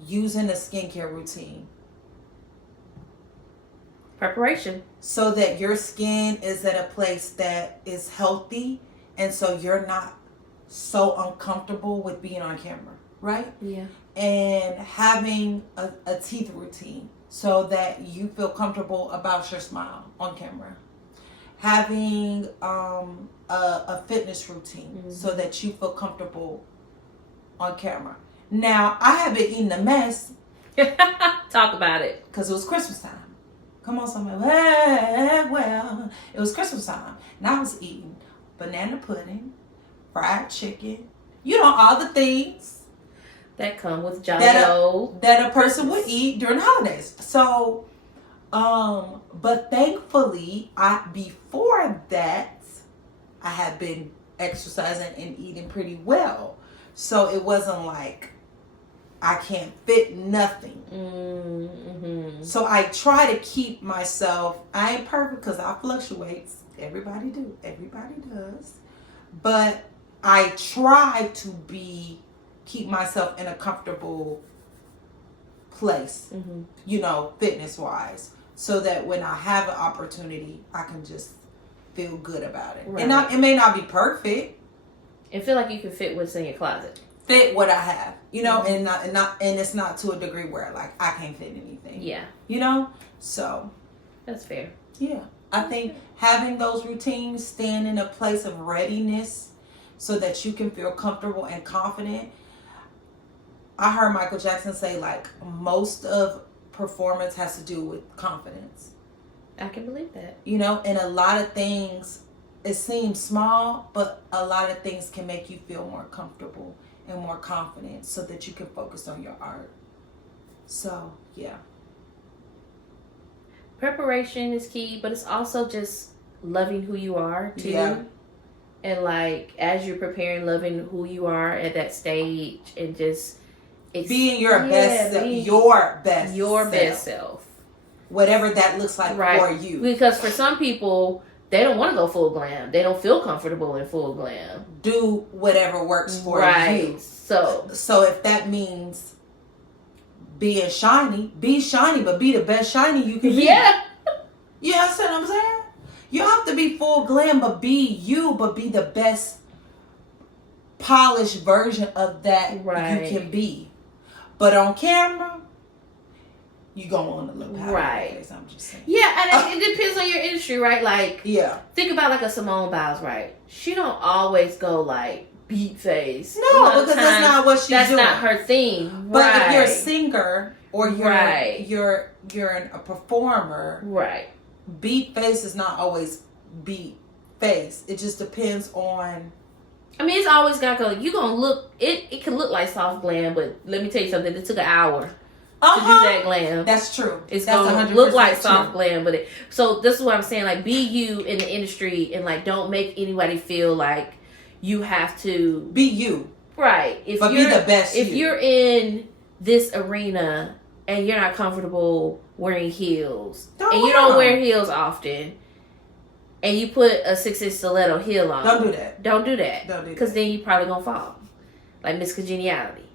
using a skincare routine. Preparation. So that your skin is at a place that is healthy, and so you're not so uncomfortable with being on camera, right? Yeah. And having a teeth routine so that you feel comfortable about your smile on camera. Having a fitness routine so that you feel comfortable on camera. Now, I have been eating a mess. Talk about it. Because it was Christmas time. Come on, somebody. Well, it was Christmas time. And I was eating banana pudding, fried chicken, all the things that come with Jolly that a person would eat during the holidays. So, but thankfully, before that, I had been exercising and eating pretty well. So it wasn't like I can't fit nothing. Mm-hmm. So I try to keep myself, I ain't perfect because I fluctuate. Everybody do. Everybody does. But I try to keep myself in a comfortable place, fitness wise, so that when I have an opportunity, I can just feel good about it. Right. And it may not be perfect. And feel like you can fit what's in your closet. Fit what I have, and it's not to a degree where like I can't fit anything. Yeah. So that's fair. Yeah. I think having those routines, staying in a place of readiness so that you can feel comfortable and confident. I heard Michael Jackson say like most of performance has to do with confidence. I can believe that. And a lot of things, it seems small, but a lot of things can make you feel more comfortable and more confident so that you can focus on your art. So, yeah. Preparation is key, but it's also just loving who you are too. Yeah. And like as you're preparing, loving who you are at that stage and just being your best self. Whatever that looks like for you. Because for some people, they don't want to go full glam. They don't feel comfortable in full glam. Do whatever works for you. So if that means being shiny, be shiny, but be the best shiny you can be. Yeah. You understand what I'm saying? You have to be full glam, but be you, but be the best polished version of that you can be. But on camera, you go on a little powder. Right. I'm just saying. Yeah, and it depends on your industry, right? Like, think about like a Simone Biles, right? She don't always go like beat face. No, because that's not what she's doing. That's not her thing. But if you're a singer or you're a performer, beat face is not always beat face. It just depends on. I mean, it's always got to go. You gonna look. It can look like soft glam, but let me tell you something. It took an hour to do that glam. That's true. It's gonna look like soft glam, but so this is what I'm saying. Like, be you in the industry, and like, don't make anybody feel like you have to be you. Right. But be the best. If you're in this arena and you're not comfortable wearing heels, and you don't wear heels often, and you put a 6-inch stiletto heel on, don't do that. Don't do that. Because then you probably gonna fall, like Miss Congeniality.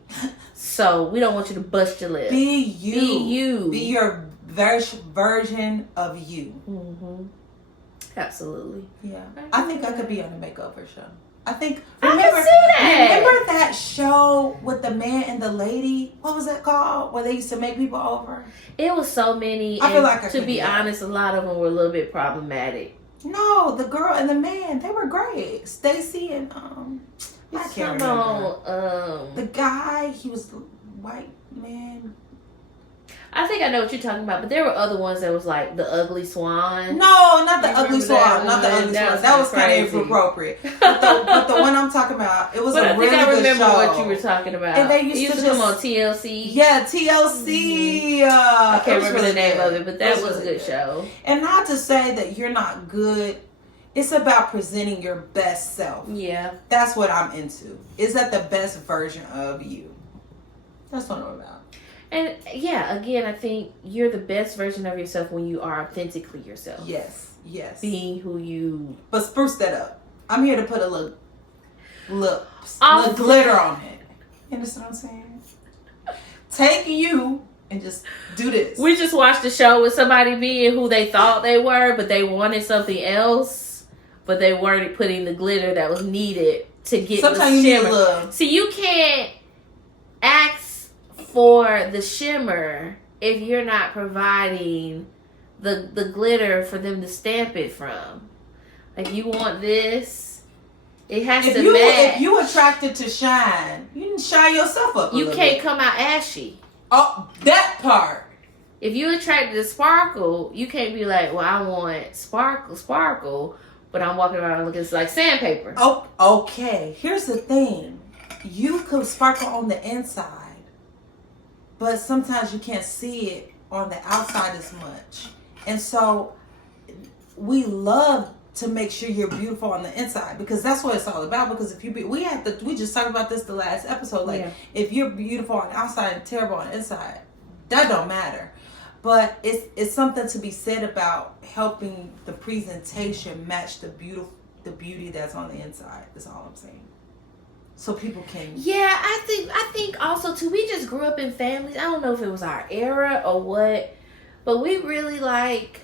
So we don't want you to bust your lip. Be you. Be you. Be your version of you. Mm-hmm. Absolutely. Yeah. I think I could be on a makeover show. I think. I can see that. Remember that show with the man and the lady? What was that called? Where they used to make people over? It was so many. I feel like to be honest, a lot of them were a little bit problematic. No, the girl and the man, they were great. Stacy and I can't remember. The guy, he was the white man. I think I know what you're talking about, but there were other ones that was like the ugly swan. No, not the You ugly remember that swan. Not the one? ugly That swan. was That was kind crazy. of inappropriate. But the one I'm talking about, it was But a I really think I good remember show. what you were talking about. And they It used to come just- on TLC. Yeah, TLC. I can't it was remember really the name good. of it, but that It was a really good show. And not to say that you're not good. It's about presenting your best self. Yeah. That's what I'm into. Is that the best version of you? That's what I'm about. And yeah, again, I think you're the best version of yourself when you are authentically yourself. Yes, yes. Being who you... But spruce that up. I'm here to put a little Oh. glitter on it. You understand what I'm saying? Take you and just do this. We just watched a show with somebody being who they thought they were, but they wanted something else, but they weren't putting the glitter that was needed to get Sometimes the you need shimmer. a little. See, you can't ask for the shimmer if you're not providing the glitter for them to stamp it from. Like, you want this, it has to match. If you attracted to shine, you can shine yourself up. You can't come out ashy. Oh, that part. If you attracted to sparkle, you can't be like, well, I want sparkle, but I'm walking around looking like sandpaper. Oh, okay. Here's the thing. You could sparkle on the inside, but sometimes you can't see it on the outside as much. And so we love to make sure you're beautiful on the inside, because that's what it's all about. Because if we just talked about this the last episode. Like, if you're beautiful on the outside and terrible on the inside, that don't matter. But it's something to be said about helping the presentation match the beauty that's on the inside. That's all I'm saying. So people can. Yeah, I think also too, we just grew up in families. I don't know if it was our era or what, but we really like,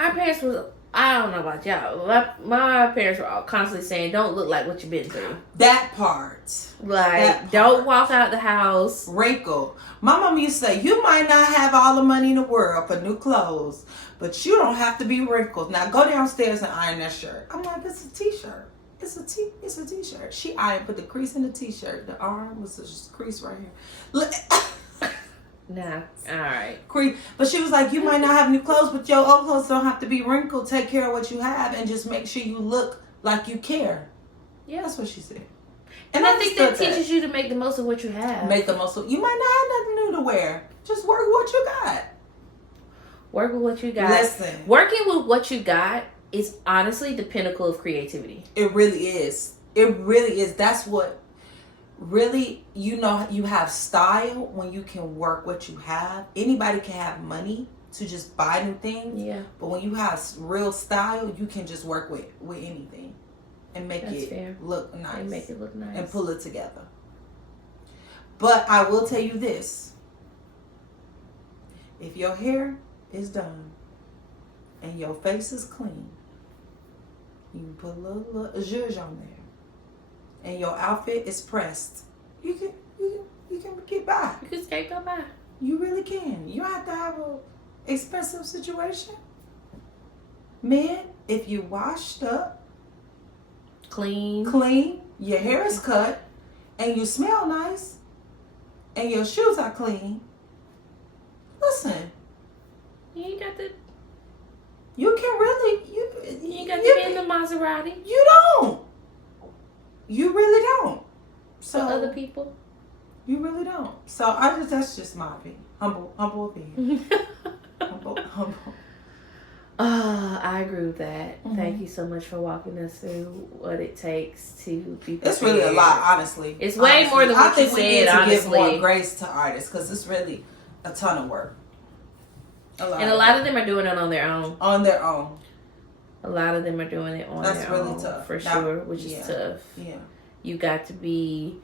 our parents was, I don't know about y'all, my parents were all constantly saying, don't look like what you've been through. That part. Like, don't walk out the house. Wrinkle. My mom used to say, you might not have all the money in the world for new clothes, but you don't have to be wrinkled. Now go downstairs and iron that shirt. I'm like, it's a t-shirt. It's a t-shirt. She ironed, put the crease in the t-shirt. The arm was just a crease right here. Look. Nah, all right. Crease. But she was like, you might not have new clothes, but your old clothes don't have to be wrinkled. Take care of what you have and just make sure you look like you care. Yeah, that's what she said. And I think that teaches you to make the most of what you have. Make the most of. You might not have nothing new to wear. Just work with what you got. Work with what you got. Listen. Working with what you got is honestly the pinnacle of creativity. It really is. It really is. That's what really, you have style when you can work what you have. Anybody can have money to just buy new things. Yeah. But when you have real style, you can just work with anything and make look nice. And make it look nice. And pull it together. But I will tell you this. If your hair is done and your face is clean, you can put a little zhuzh on there, and your outfit is pressed, you can get by. You can skate go by. You really can. You don't have to have a expensive situation. Men, if you washed up, clean, your hair is cut, and you smell nice, and your shoes are clean, listen. You ain't got to. You can really. You ain't got to be in the Maserati. You don't. You really don't. So For other people. You really don't. So that's just my opinion. Humble opinion. humble. I agree with that. Mm-hmm. Thank you so much for walking us through what it takes to be prepared. It's really a lot, honestly. It's way more than what you said, I think we need to honestly. give more grace to artists, because it's really a ton of work. A lot of them are doing it on their own. On their own. A lot of them are doing it on their own. That's really tough. For sure, which is tough. Yeah. You got to you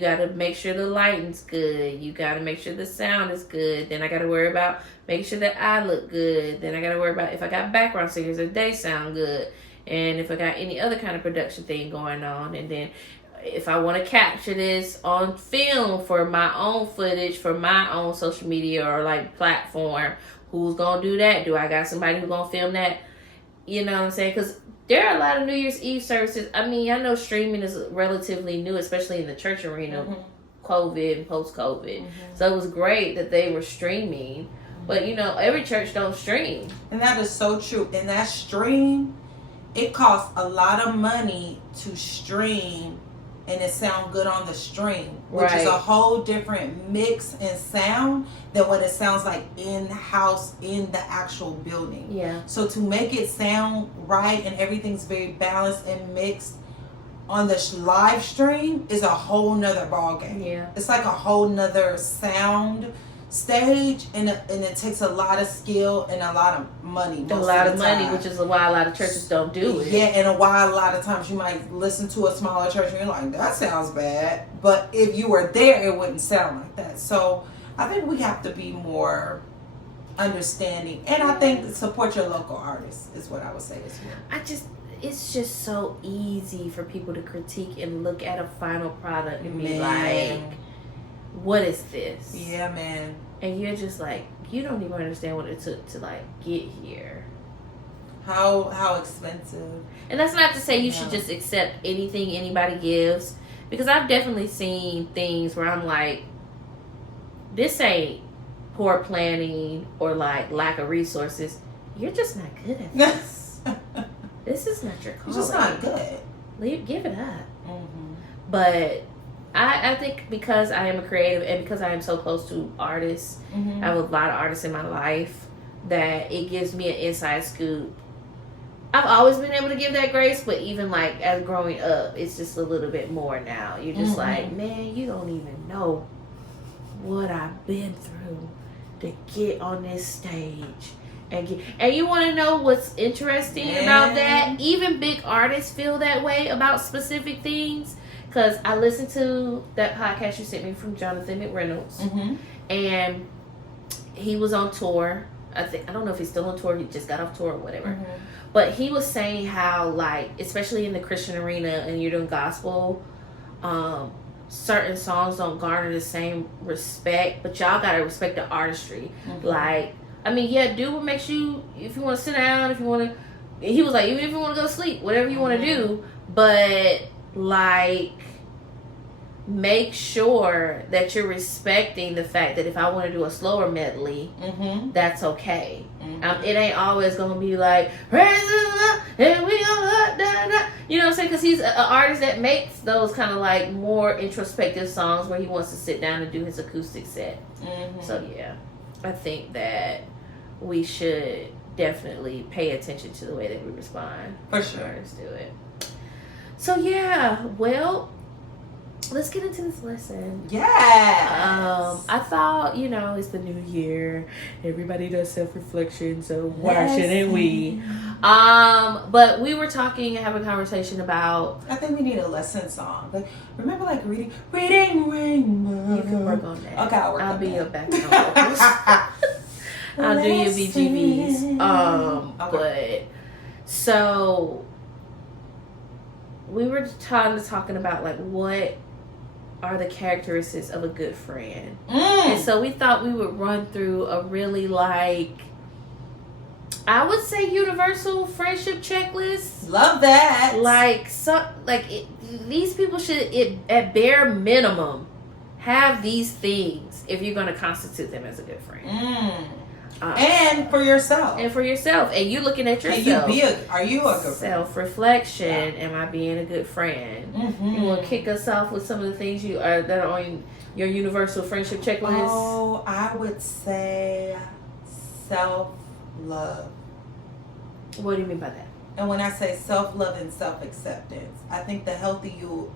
got to make sure the lighting's good. You got to make sure the sound is good. Then I got to worry about making sure that I look good. Then I got to worry about if I got background singers, if they sound good. And if I got any other kind of production thing going on. And then if I want to capture this on film for my own footage, for my own social media or like platform, who's going to do that? Do I got somebody who's going to film that? You know what I'm saying? Because there are a lot of New Year's Eve services. I mean, I know streaming is relatively new, especially in the church arena. Mm-hmm. COVID and post-COVID. So it was great that they were streaming. But, you know, every church don't stream. And that is so true. And that stream, it costs a lot of money to stream and it sound good on the stream, which is a whole different mix and sound than what it sounds like in-house in the actual building. Yeah. So to make it sound right and everything's very balanced and mixed on the live stream is a whole nother ball game. Yeah. It's like a whole nother sound stage, and it takes a lot of skill and a lot of money. A lot of money, which is why a lot of churches don't do it. Yeah, and why a lot of times you might listen to a smaller church and you're like, that sounds bad. But if you were there, it wouldn't sound like that. So I think we have to be more understanding, and I think support your local artists is what I would say as well. It's just so easy for people to critique and look at a final product and be like, what is this? Yeah, man. And you're just like, you don't even understand what it took to like get here. How expensive. And that's not to say you should just accept anything anybody gives, because I've definitely seen things where I'm like, this ain't poor planning or like lack of resources. You're just not good at this. This is not your calling. You're just not good. Give it up. But I think because I am a creative and because I am so close to artists, I have a lot of artists in my life, that it gives me an inside scoop. I've always been able to give that grace, but even like as growing up, it's just a little bit more now. You're just like, man, you don't even know what I've been through to get on this stage. And you want to know what's interesting about that? Even big artists feel that way about specific things. Because I listened to that podcast you sent me from Jonathan McReynolds. And he was on tour. I don't know if he's still on tour. He just got off tour or whatever. But he was saying how, like, especially in the Christian arena and you're doing gospel, certain songs don't garner the same respect. But y'all got to respect the artistry. Like, I mean, yeah, do what makes you, if you want to sit down, if you want to, he was like, even if you want to go to sleep, whatever you want to do, but like, make sure that you're respecting the fact that if I want to do a slower medley, that's okay. It ain't always going to be like, praise the Lord, and we gonna da, da. You know what I'm saying? Because he's an artist that makes those kind of like more introspective songs where he wants to sit down and do his acoustic set. So yeah, I think that we should definitely pay attention to the way that we respond. For sure. Artists do it. So yeah, well, let's get into this lesson. Yeah. I thought, you know, it's the new year. Everybody does self-reflection, so why shouldn't we? But we were talking and having a conversation about, I think we need a lesson song. Like, remember, like reading Rainbow. You can work on that. Okay, I'll be on your background vocalist. I'll do your BGVs. But so we were talking about like what are the characteristics of a good friend. And so we thought we would run through a really like, I would say, universal friendship checklist. Love that. Like these people should, at bare minimum, have these things if you're going to constitute them as a good friend. And for yourself. And you looking at yourself. Are you a good friend? Self-reflection. Am I being a good friend? You want to kick us off with some of the things that are on your universal friendship checklist? Oh, I would say self-love. What do you mean by that? And when I say self-love and self-acceptance, I think the healthier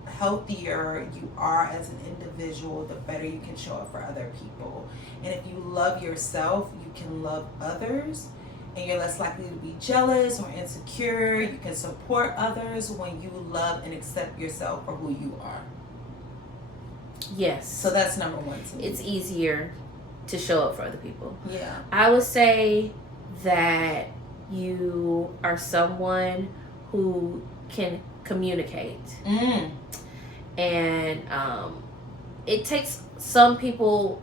you are as an individual, the better you can show up for other people. And if you love yourself, you can love others, and you're less likely to be jealous or insecure. You can support others when you love and accept yourself for who you are. Yes. So that's number one to me. It's easier to show up for other people. Yeah. I would say that you are someone who can communicate. And it takes some people,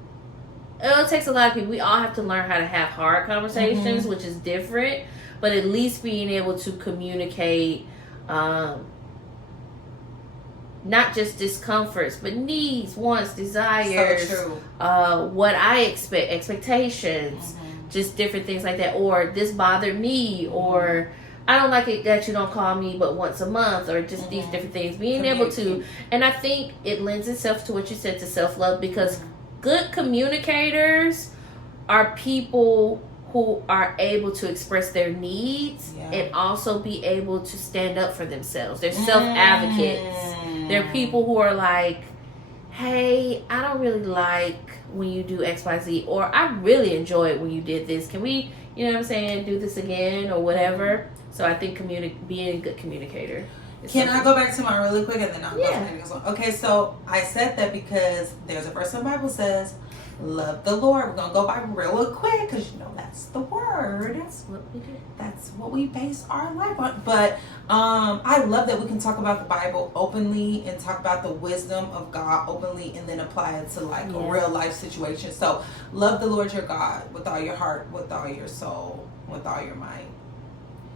it takes a lot of people. We all have to learn how to have hard conversations, which is different, but at least being able to communicate not just discomforts, but needs, wants, desires, So true. what I expect, expectations, just different things like that. Or this bothered me, or I don't like it that you don't call me but once a month, or just these different things. Being able to, and I think it lends itself to what you said, to self-love, because good communicators are people who are able to express their needs and also be able to stand up for themselves. They're self-advocates. They're people who are like, hey, I don't really like when you do XYZ, or I really enjoyed when you did this. Can we, you know what I'm saying, do this again, or whatever. So I think being a good communicator. Can I go back to mine really quick, and then I'll go to the next one? Okay, so I said that because there's a verse in the Bible says, love the Lord. We're going to go by real quick because, you know, that's the word. That's what we do. That's what we base our life on. But I love that we can talk about the Bible openly and talk about the wisdom of God openly, and then apply it to like a real life situation. So love the Lord your God with all your heart, with all your soul, with all your mind.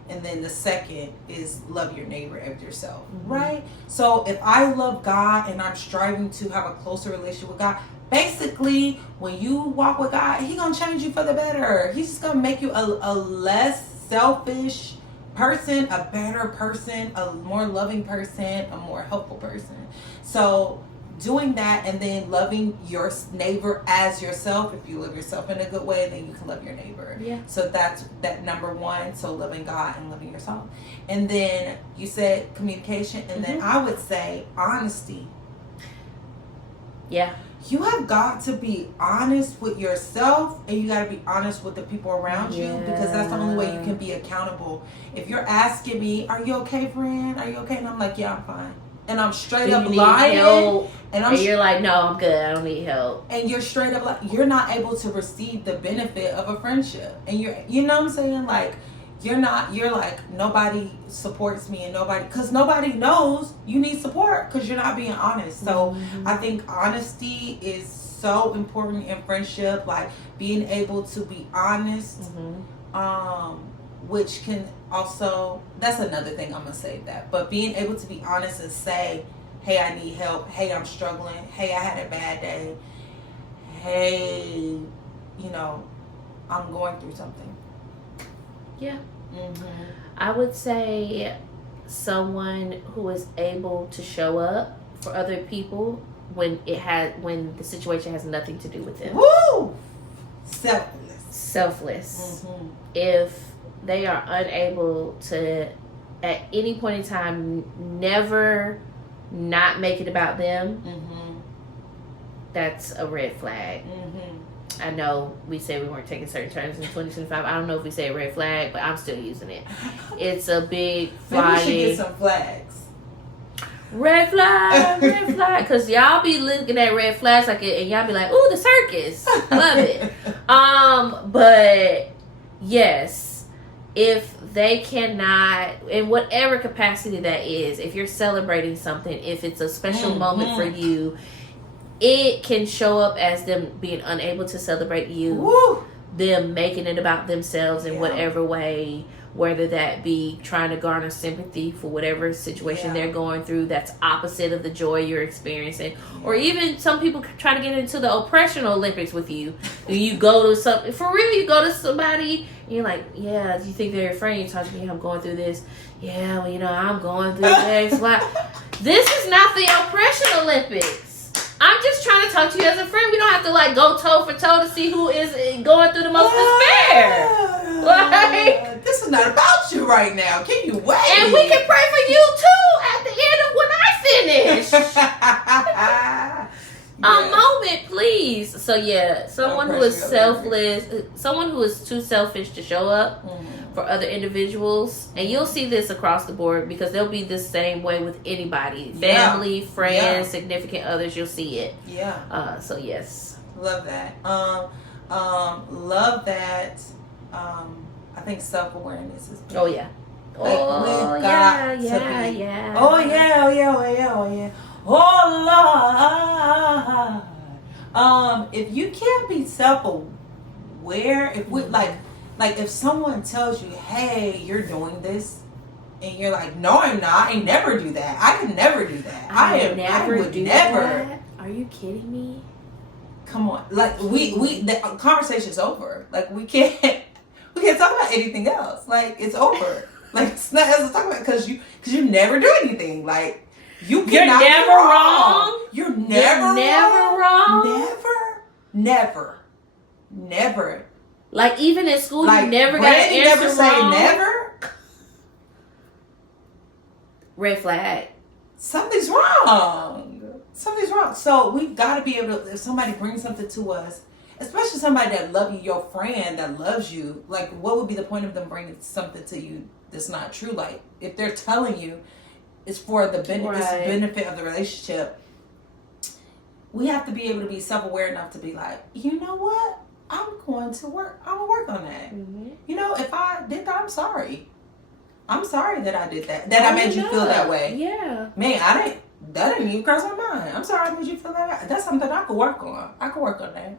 And then the second is love your neighbor as yourself, right? So if I love God and I'm striving to have a closer relationship with God, basically when you walk with God, He gonna change you for the better. He's just gonna make you a less selfish person, a better person, a more loving person, a more helpful person. So doing that, and then loving your neighbor as yourself. If you love yourself in a good way, then you can love your neighbor. Yeah. So that's that number one. So loving God and loving yourself. And then you said communication, and then I would say honesty. Yeah. You have got to be honest with yourself, and you got to be honest with the people around you, because that's the only way you can be accountable. If you're asking me, are you okay, friend? Are you okay? And I'm like, yeah, I'm fine. And I'm straight up lying, and you're like, no, I'm good, I don't need help. And you're straight up like, you're not able to receive the benefit of a friendship. And you know what I'm saying? Like, you're like, nobody supports me, and because nobody knows you need support because you're not being honest. So I think honesty is so important in friendship, like being able to be honest, which can also, that's another thing, I'm gonna save that, but being able to be honest and say, hey, I need help, hey, I'm struggling, hey, I had a bad day, hey, you know, I'm going through something. Yeah. I would say someone who is able to show up for other people when the situation has nothing to do with them. Woo! Selfless. If they are unable to, at any point in time, never not make it about them, that's a red flag. I know we said we weren't taking certain terms in 2025. I don't know if we say red flag, but I'm still using it. It's a big flag. Maybe we should get some flags. Red flag, red flag. Because y'all be looking at red flags like it, and y'all be like, ooh, the circus. Love it. But yes, if they cannot, in whatever capacity that is, if you're celebrating something, if it's a special moment for you, it can show up as them being unable to celebrate you, them making it about themselves in whatever way, whether that be trying to garner sympathy for whatever situation they're going through that's opposite of the joy you're experiencing, or even some people try to get into the oppression Olympics with you. You go to something, for real, you go to somebody, and you're like, yeah, you think they're your friend, you talk to me, I'm going through this, yeah, well, you know, I'm going through X, Y. This is not the oppression Olympics. I'm just trying to talk to you as a friend. We don't have to like go toe for toe to see who is going through the most despair. Like, this is not about you right now. Can you wait? And we can pray for you too at the end of when I finish. A moment, please. So yeah, someone who is selfless, someone who is too selfish to show up for other individuals, and you'll see this across the board because they'll be the same way with anybody, family, friends, significant others. You'll see it. So yes, love that. Love that. I think self-awareness is big. Oh yeah. Like, Oh yeah. Oh yeah. Oh Lord. If you can't be self-aware, if we like if someone tells you, hey, you're doing this, and you're like, no, I'm not, I never do that, I can never do that, I would never. That? Are you kidding me? Come on, like the conversation's over. Like we can't talk about anything else. Like it's over. Like it's not else to talk about because you never do anything. Like you're never wrong. You're never wrong. Never. Like even in school, like, you never got an answer never say wrong. never. Red flag. Something's wrong. So we've got to be able to, if somebody brings something to us, especially somebody that loves you, your friend that loves you, like what would be the point of them bringing something to you that's not true? Like if they're telling you it's for the benefit of the relationship, we have to be able to be self-aware enough to be like, you know what? I'm going to work on that. Mm-hmm. You know, if I did that, I'm sorry. I'm sorry that I did that. That I made you feel that way. Yeah. Man, that didn't even cross my mind. I'm sorry I made you feel that way. That's something I could work on. I could work on that.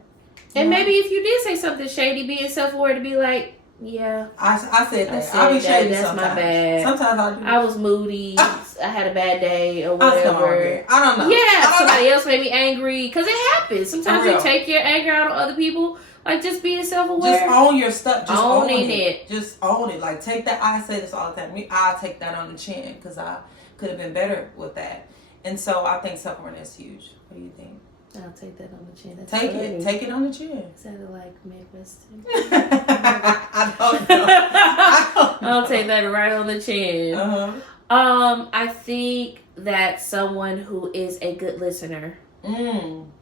And maybe if you did say something shady, being self-aware to be like, yeah. I said that. I'll be shady that's sometimes. My bad. Sometimes I do. I was moody. I had a bad day or whatever. I don't know. Yeah, somebody else made me angry. Because it happens. Sometimes you take your anger out on other people. Like, just being self-aware. Just own your stuff. Just owning it. Just own it. Like, take that. I say this all the time. I'll take that on the chin because I could have been better with that. And so I think self-awareness is huge. What do you think? I'll take that on the chin. That's take funny. it. Take it on the chin. Sounded like Midwestern. I don't know. I'll take that right on the chin. Uh-huh. I think that someone who is a good listener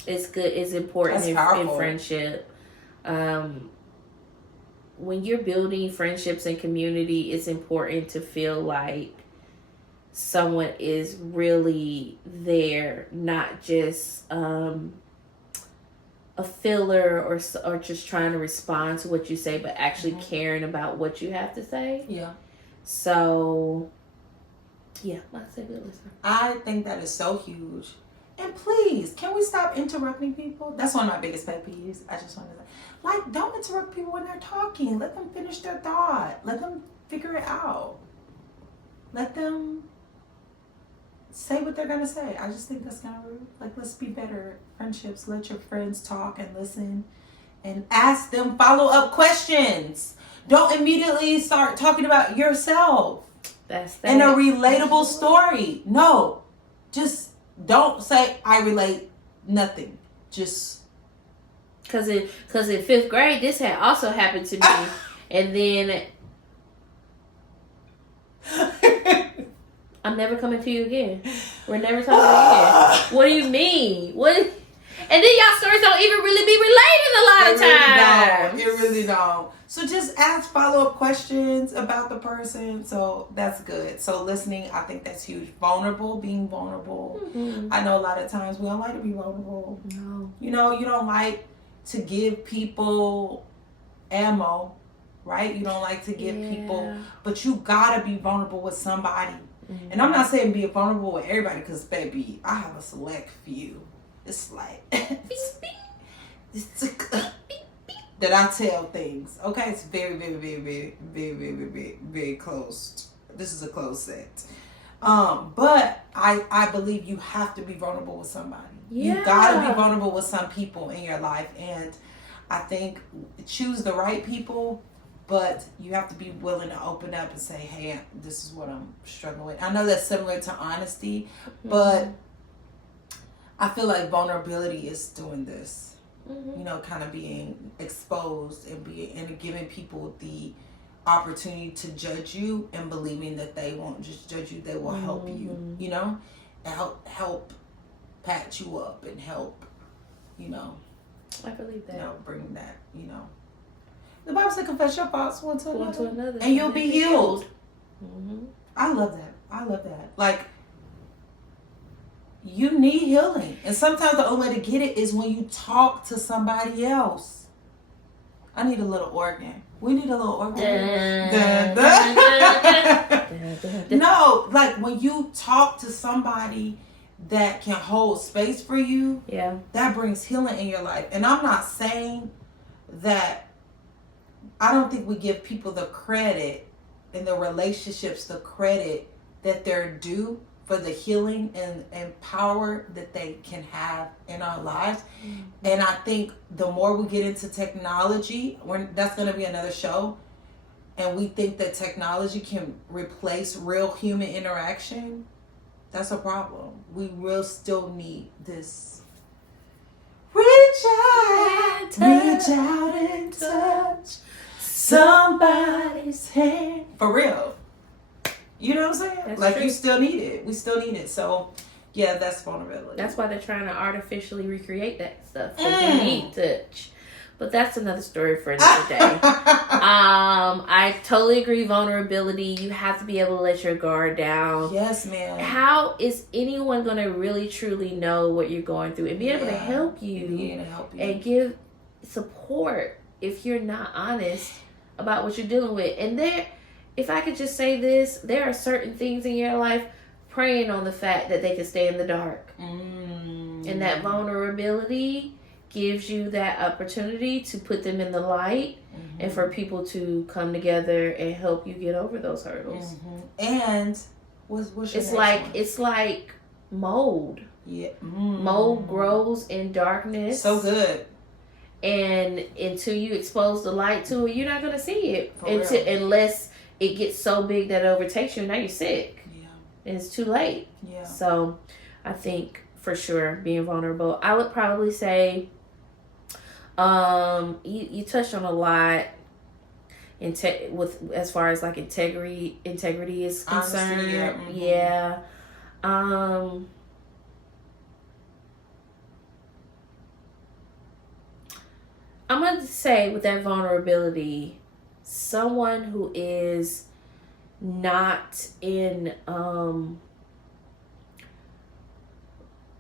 is important in friendship. When you're building friendships and community, it's important to feel like someone is really there, not just a filler or just trying to respond to what you say, but actually caring about what you have to say. Yeah. So, yeah, I'd say good listener. I think that is so huge. And please, can we stop interrupting people? That's one of my biggest pet peeves. I just want to say, like, don't interrupt people when they're talking. Let them finish their thought. Let them figure it out. Let them say what they're gonna say. I just think that's kind of rude. Like, let's be better friendships. Let your friends talk and listen, and ask them follow-up questions. Don't immediately start talking about yourself. That's that. And a relatable story. No, just don't say I relate nothing. Just cause in 5th grade this had also happened to me, and then I'm never coming to you again. We're never talking again. What do you mean? What? And then y'all stories don't even really be related a lot of times. It really don't. So just ask follow-up questions about the person. So that's good. So listening, I think that's huge. Being vulnerable. Mm-hmm. I know a lot of times we don't like to be vulnerable. No. You know, you don't like to give people ammo, right? You don't like to give people, but you gotta be vulnerable with somebody. Mm-hmm. And I'm not saying be vulnerable with everybody, because baby, I have a select few. It's like that I tell things. Okay, it's very, very, very, very, very, very, very, very closed. This is a closed set. But I believe you have to be vulnerable with somebody. Yeah. You gotta be vulnerable with some people in your life, and I think choose the right people. But you have to be willing to open up and say, hey, this is what I'm struggling with. I know that's similar to honesty, but I feel like vulnerability is doing this. You know, kind of being exposed and giving people the opportunity to judge you, and believing that they won't just judge you, they will help you, you know, and help pat you up and help, you know. I believe that. You know, bring that, you know. The Bible said, confess your faults one to another. And you'll be healed. Mm-hmm. I love that. Like, you need healing. And sometimes the only way to get it is when you talk to somebody else. I need a little organ. We need a little organ. No, like when you talk to somebody that can hold space for you, that brings healing in your life. And I'm not saying that, I don't think we give people the credit in the relationships, the credit that they're due for the healing and power that they can have in our lives. And I think the more we get into technology, that's going to be another show, and we think that technology can replace real human interaction, that's a problem. We will still need this reach out and touch somebody's hand. For real. You know what I'm saying? That's like true. You still need it. We still need it. So yeah, that's vulnerability. That's why they're trying to artificially recreate that stuff. Because you need touch. But that's another story for another day. I totally agree. Vulnerability. You have to be able to let your guard down. Yes, ma'am. How is anyone going to really, truly know what you're going through and be able to help you and give support if you're not honest about what you're dealing with? And if I could just say this, there are certain things in your life preying on the fact that they can stay in the dark. And that vulnerability gives you that opportunity to put them in the light and for people to come together and help you get over those hurdles. And what's your it's next like one? It's like mold. Yeah. Mold grows in darkness. So good. And until you expose the light to it, you're not gonna see it unless it gets so big that it overtakes you. And now you're sick. Yeah. And it's too late. Yeah. So I think for sure being vulnerable. I would probably say you touched on a lot with as far as like integrity is concerned. Honesty, yeah. I'm going to say with that vulnerability, someone who is not in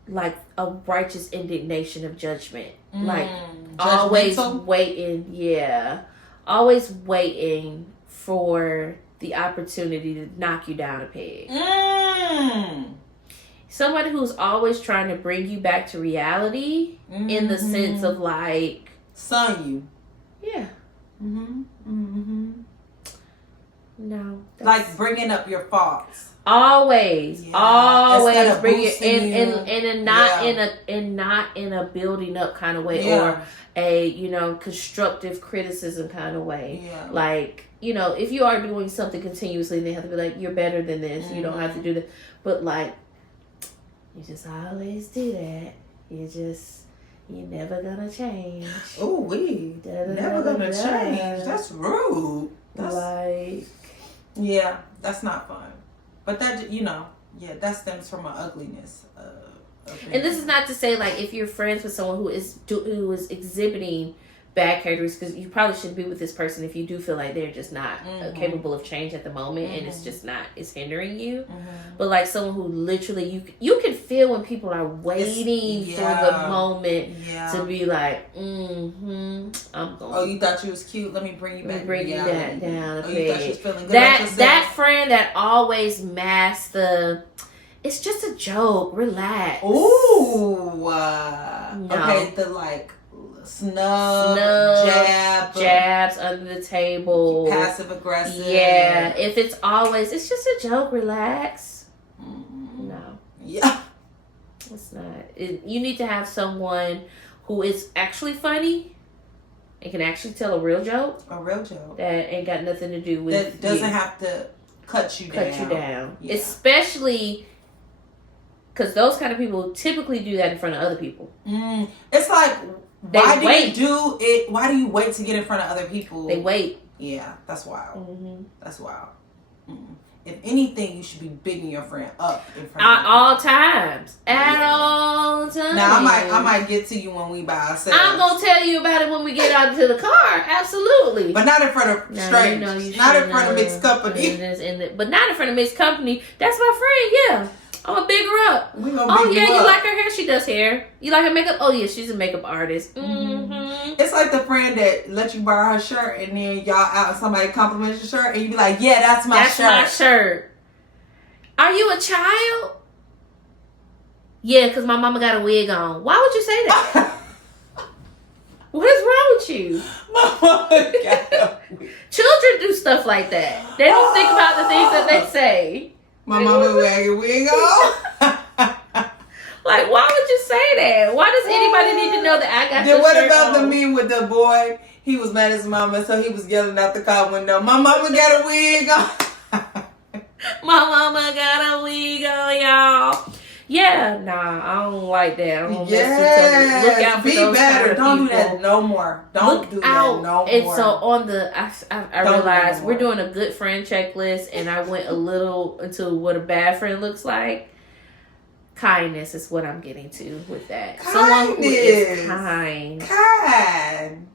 like a righteous indignation of judgment. Like always waiting for the opportunity to knock you down a peg. Somebody who's always trying to bring you back to reality in the sense of like son you. Yeah. No. Like bringing up your faults. Always bring it and not in a building up kind of way or a constructive criticism kind of way. Yeah. Like if you are doing something continuously, they have to be like, you're better than this. You don't have to do that. But like, you just always do that. You're never gonna change. Oh, we never gonna change. That's rude. That's not fun. But that that stems from an ugliness. And this is not to say like if you're friends with someone who is exhibiting bad characteristics, because you probably shouldn't be with this person if you do feel like they're just not capable of change at the moment, and it's hindering you. But like someone who literally you can feel when people are waiting for the moment to be like, I'm going. Oh, you thought you was cute? Let me bring you back. Bring you that down. Oh, you thought she was feeling good that friend that always masks it's just a joke. Relax. Ooh. No. Okay, the like snub jabs under the table, passive aggressive. Yeah, if it's just a joke. Relax. No. Yeah. It's not. You need to have someone who is actually funny and can actually tell a real joke. A real joke that ain't got nothing to do with that doesn't have to cut you down. Yeah. Especially because those kind of people typically do that in front of other people. It's like, why do you wait to get in front of other people? They wait. Yeah, that's wild. That's wild. If anything, you should be bigging your friend up in front of all times. At all times. Now, I might get to you when we by ourselves. I'm going to tell you about it when we get out into the car. Absolutely. But not in front of strangers. Not in front of mixed company. But not in front of mixed company. That's my friend, yeah. I'm going to big her up. We gonna big you up. like her hair? She does hair. You like her makeup? Oh, yeah, she's a makeup artist. It's like the friend that let you borrow her shirt and then y'all out and somebody compliments your shirt and you be like, yeah, that's my shirt. That's my shirt. Are you a child? Yeah, because my mama got a wig on. Why would you say that? What is wrong with you? Mama got a wig. Children do stuff like that. They don't think about the things that they say. My mama wear a wig on. Like, why would you say that? Why does anybody need to know that I got Then your what shirt about on? the meme with the boy? He was mad at his mama, so he was yelling out the car window, my mama got a wig on. My mama got a wig on, y'all. Yeah, nah, I don't like that. I don't Yes, look out for be those better. kind of Don't do people. that no more. Don't Look do out. that no And more. so on the, I Don't do realized no we're more. doing a good friend checklist, and I went a little into what a bad friend looks like. Kindness is what I'm getting to with that. Someone who is kind. Kind.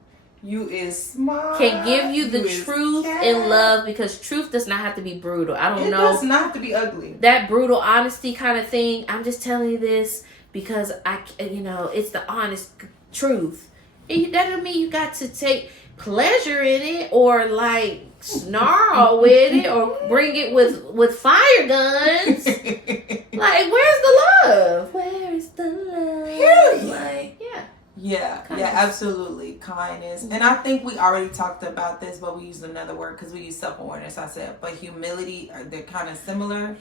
You is smart. Can give you the is truth kind. and love, because truth does not have to be brutal. I don't It know. does not have to be ugly. That brutal honesty kind of thing. I'm just telling you this because it's the honest truth. That doesn't mean you got to take pleasure in it or like snarl with it or bring it with fire guns. Like, where's the love? Where is the love? Period. Like, yeah. Yeah, Kindness. yeah, absolutely. Kindness. And I think we already talked about this, but we used another word because we use self-awareness, I said. But humility, they're kind of similar.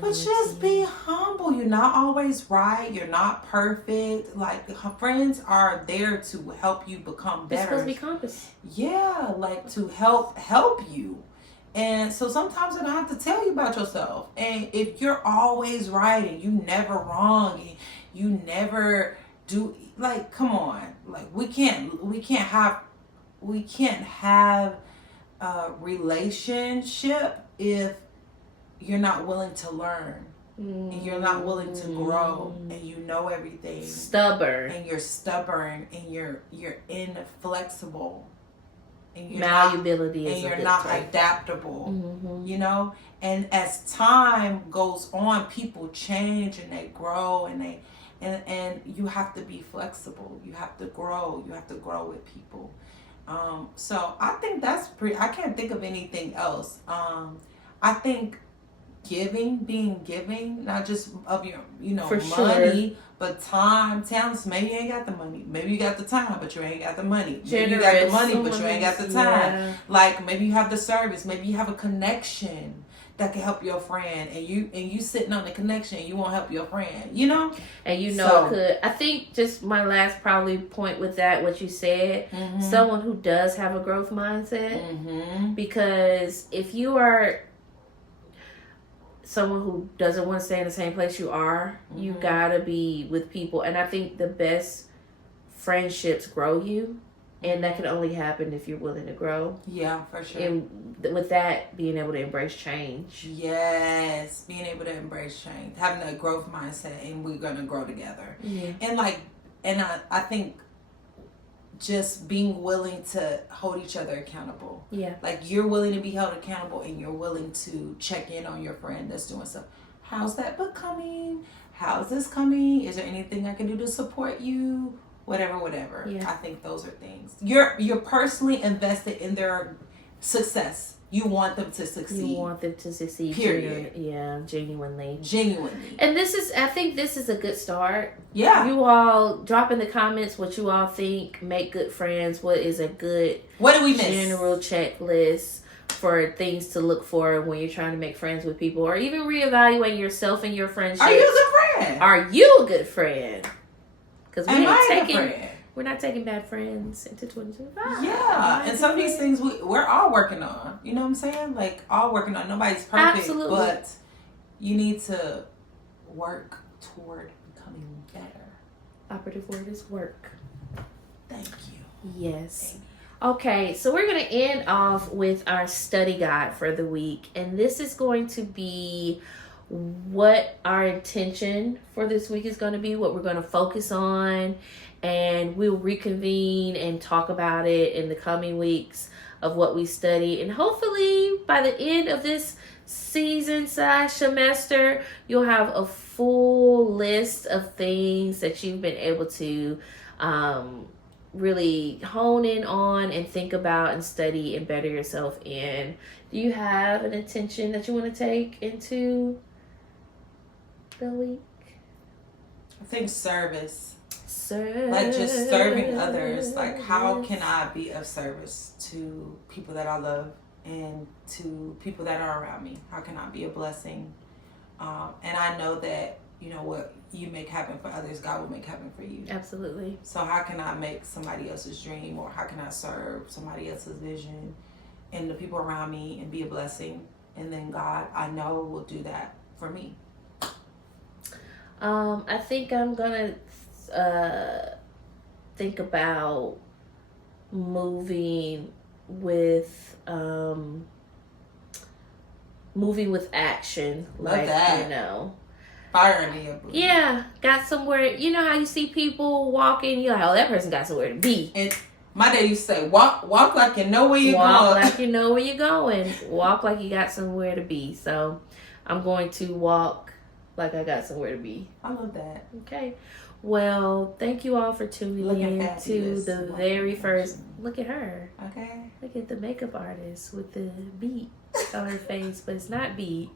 But just be humble. You're not always right. You're not perfect. Like, friends are there to help you become It's better. supposed to be compass. Yeah, like to help you. And so sometimes I don't have to tell you about yourself. And if you're always right and you never wrong and you never do, like, come on, like we can't have a relationship if you're not willing to learn and you're not willing to grow and you know everything, Stubborn. and you're stubborn and you're inflexible and you're Malleability not, is and a you're good not trait. adaptable. Mhm. You know, and as time goes on, people change and they grow and they and you have to be flexible. You have to grow. You have to grow with people. So I think that's pretty. I can't think of anything else. I think being giving, not just of your For money, sure. but time, talents. Maybe you ain't got the money. Maybe you got the time, but you ain't got the money. Maybe Generous. you got the money, but you ain't got the time. Yeah. Like maybe you have the service. Maybe you have a connection that can help your friend, and you sitting on the connection, you won't help your friend, you know? And So- it could. I think just my last probably point with that, what you said, Mm-hmm. someone who does have a growth mindset, Mm-hmm. because if you are someone who doesn't want to stay in the same place you are, you Mhm. gotta be with people. And I think the best friendships grow you, and that can only happen if you're willing to grow. Yeah, for sure. And with that, being able to embrace change. Yes, being able to embrace change, having that growth mindset, and we're gonna grow together. Yeah. And I think just being willing to hold each other accountable. Yeah. Like you're willing to be held accountable, and you're willing to check in on your friend that's doing stuff. How's that book coming? How's this coming? Is there anything I can do to support you? Whatever. Yeah. I think those are things. You're personally invested in their success. You want them to succeed. You want them to succeed. Period. Genuinely. Genuinely. And I think this is a good start. Yeah. You all drop in the comments what you all think make good friends. What is a good What did we miss? general checklist for things to look for when you're trying to make friends with people, or even reevaluate yourself and your friendship. Are you a good friend? Are you a good friend? Because we're not taking bad friends into 2025. Yeah, and some of these things we're all working on. You know what I'm saying? Like all working on. Nobody's perfect, Absolutely. but you need to work toward becoming better. Operative word is work. Thank you. Yes. Okay, so we're going to end off with our study guide for the week. And this is going to be what our intention for this week is going to be, what we're going to focus on. And we'll reconvene and talk about it in the coming weeks of what we study. And hopefully by the end of this season/semester, you'll have a full list of things that you've been able to really hone in on and think about and study and better yourself in. Do you have an intention that you want to take into the week? I think service. Service. Like just serving others. Like how can I be of service to people that I love and to people that are around me? How can I be a blessing? And I know that, you know, what you make happen for others, God will make happen for you. Absolutely. So how can I make somebody else's dream, or how can I serve somebody else's vision and the people around me and be a blessing? And then God, I know, will do that for me. I think I'm gonna think about moving with action. Love like that. You know. Fire me up. Yeah, got somewhere. You know how you see people walking, you're like, oh, that person got somewhere to be. And my dad used to say, walk like you know where you're going. Walk like you know where you're going. Walk like you got somewhere to be. So I'm going to walk like I got somewhere to be. I love that. Okay. Well, thank you all for tuning in to the very first. Look at her. Okay. Look at the makeup artist with the beat on her face, but it's not beat.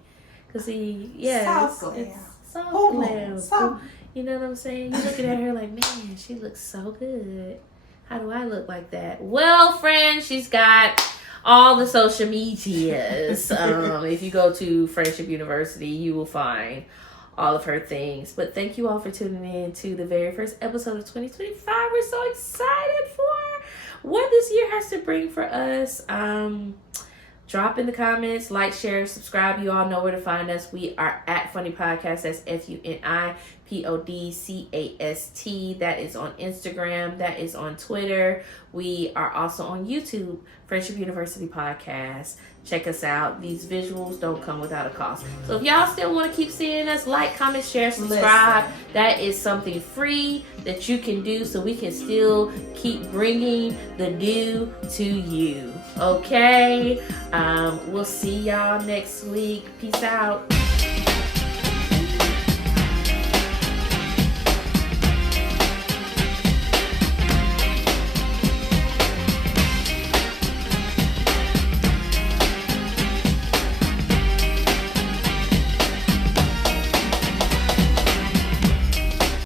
Because soft glam. It's soft glam. Soft. You know what I'm saying? You're looking at her like, man, she looks so good. How do I look like that? Well, friend, she's got all the social medias. If you go to Friendship University, you will find all of her things. But thank you all for tuning in to the very first episode of 2025. We're so excited for what this year has to bring for us. Drop in the comments, like, share, subscribe. You all know where to find us. We are at Funny Podcast. That's FUNIPODCAST. That is on Instagram. That is on Twitter. We are also on YouTube, Friendship University Podcast. Check us out. These visuals don't come without a cost. So if y'all still want to keep seeing us, like, comment, share, subscribe. That is something free that you can do so we can still keep bringing the dew to you. Okay? We'll see y'all next week. Peace out.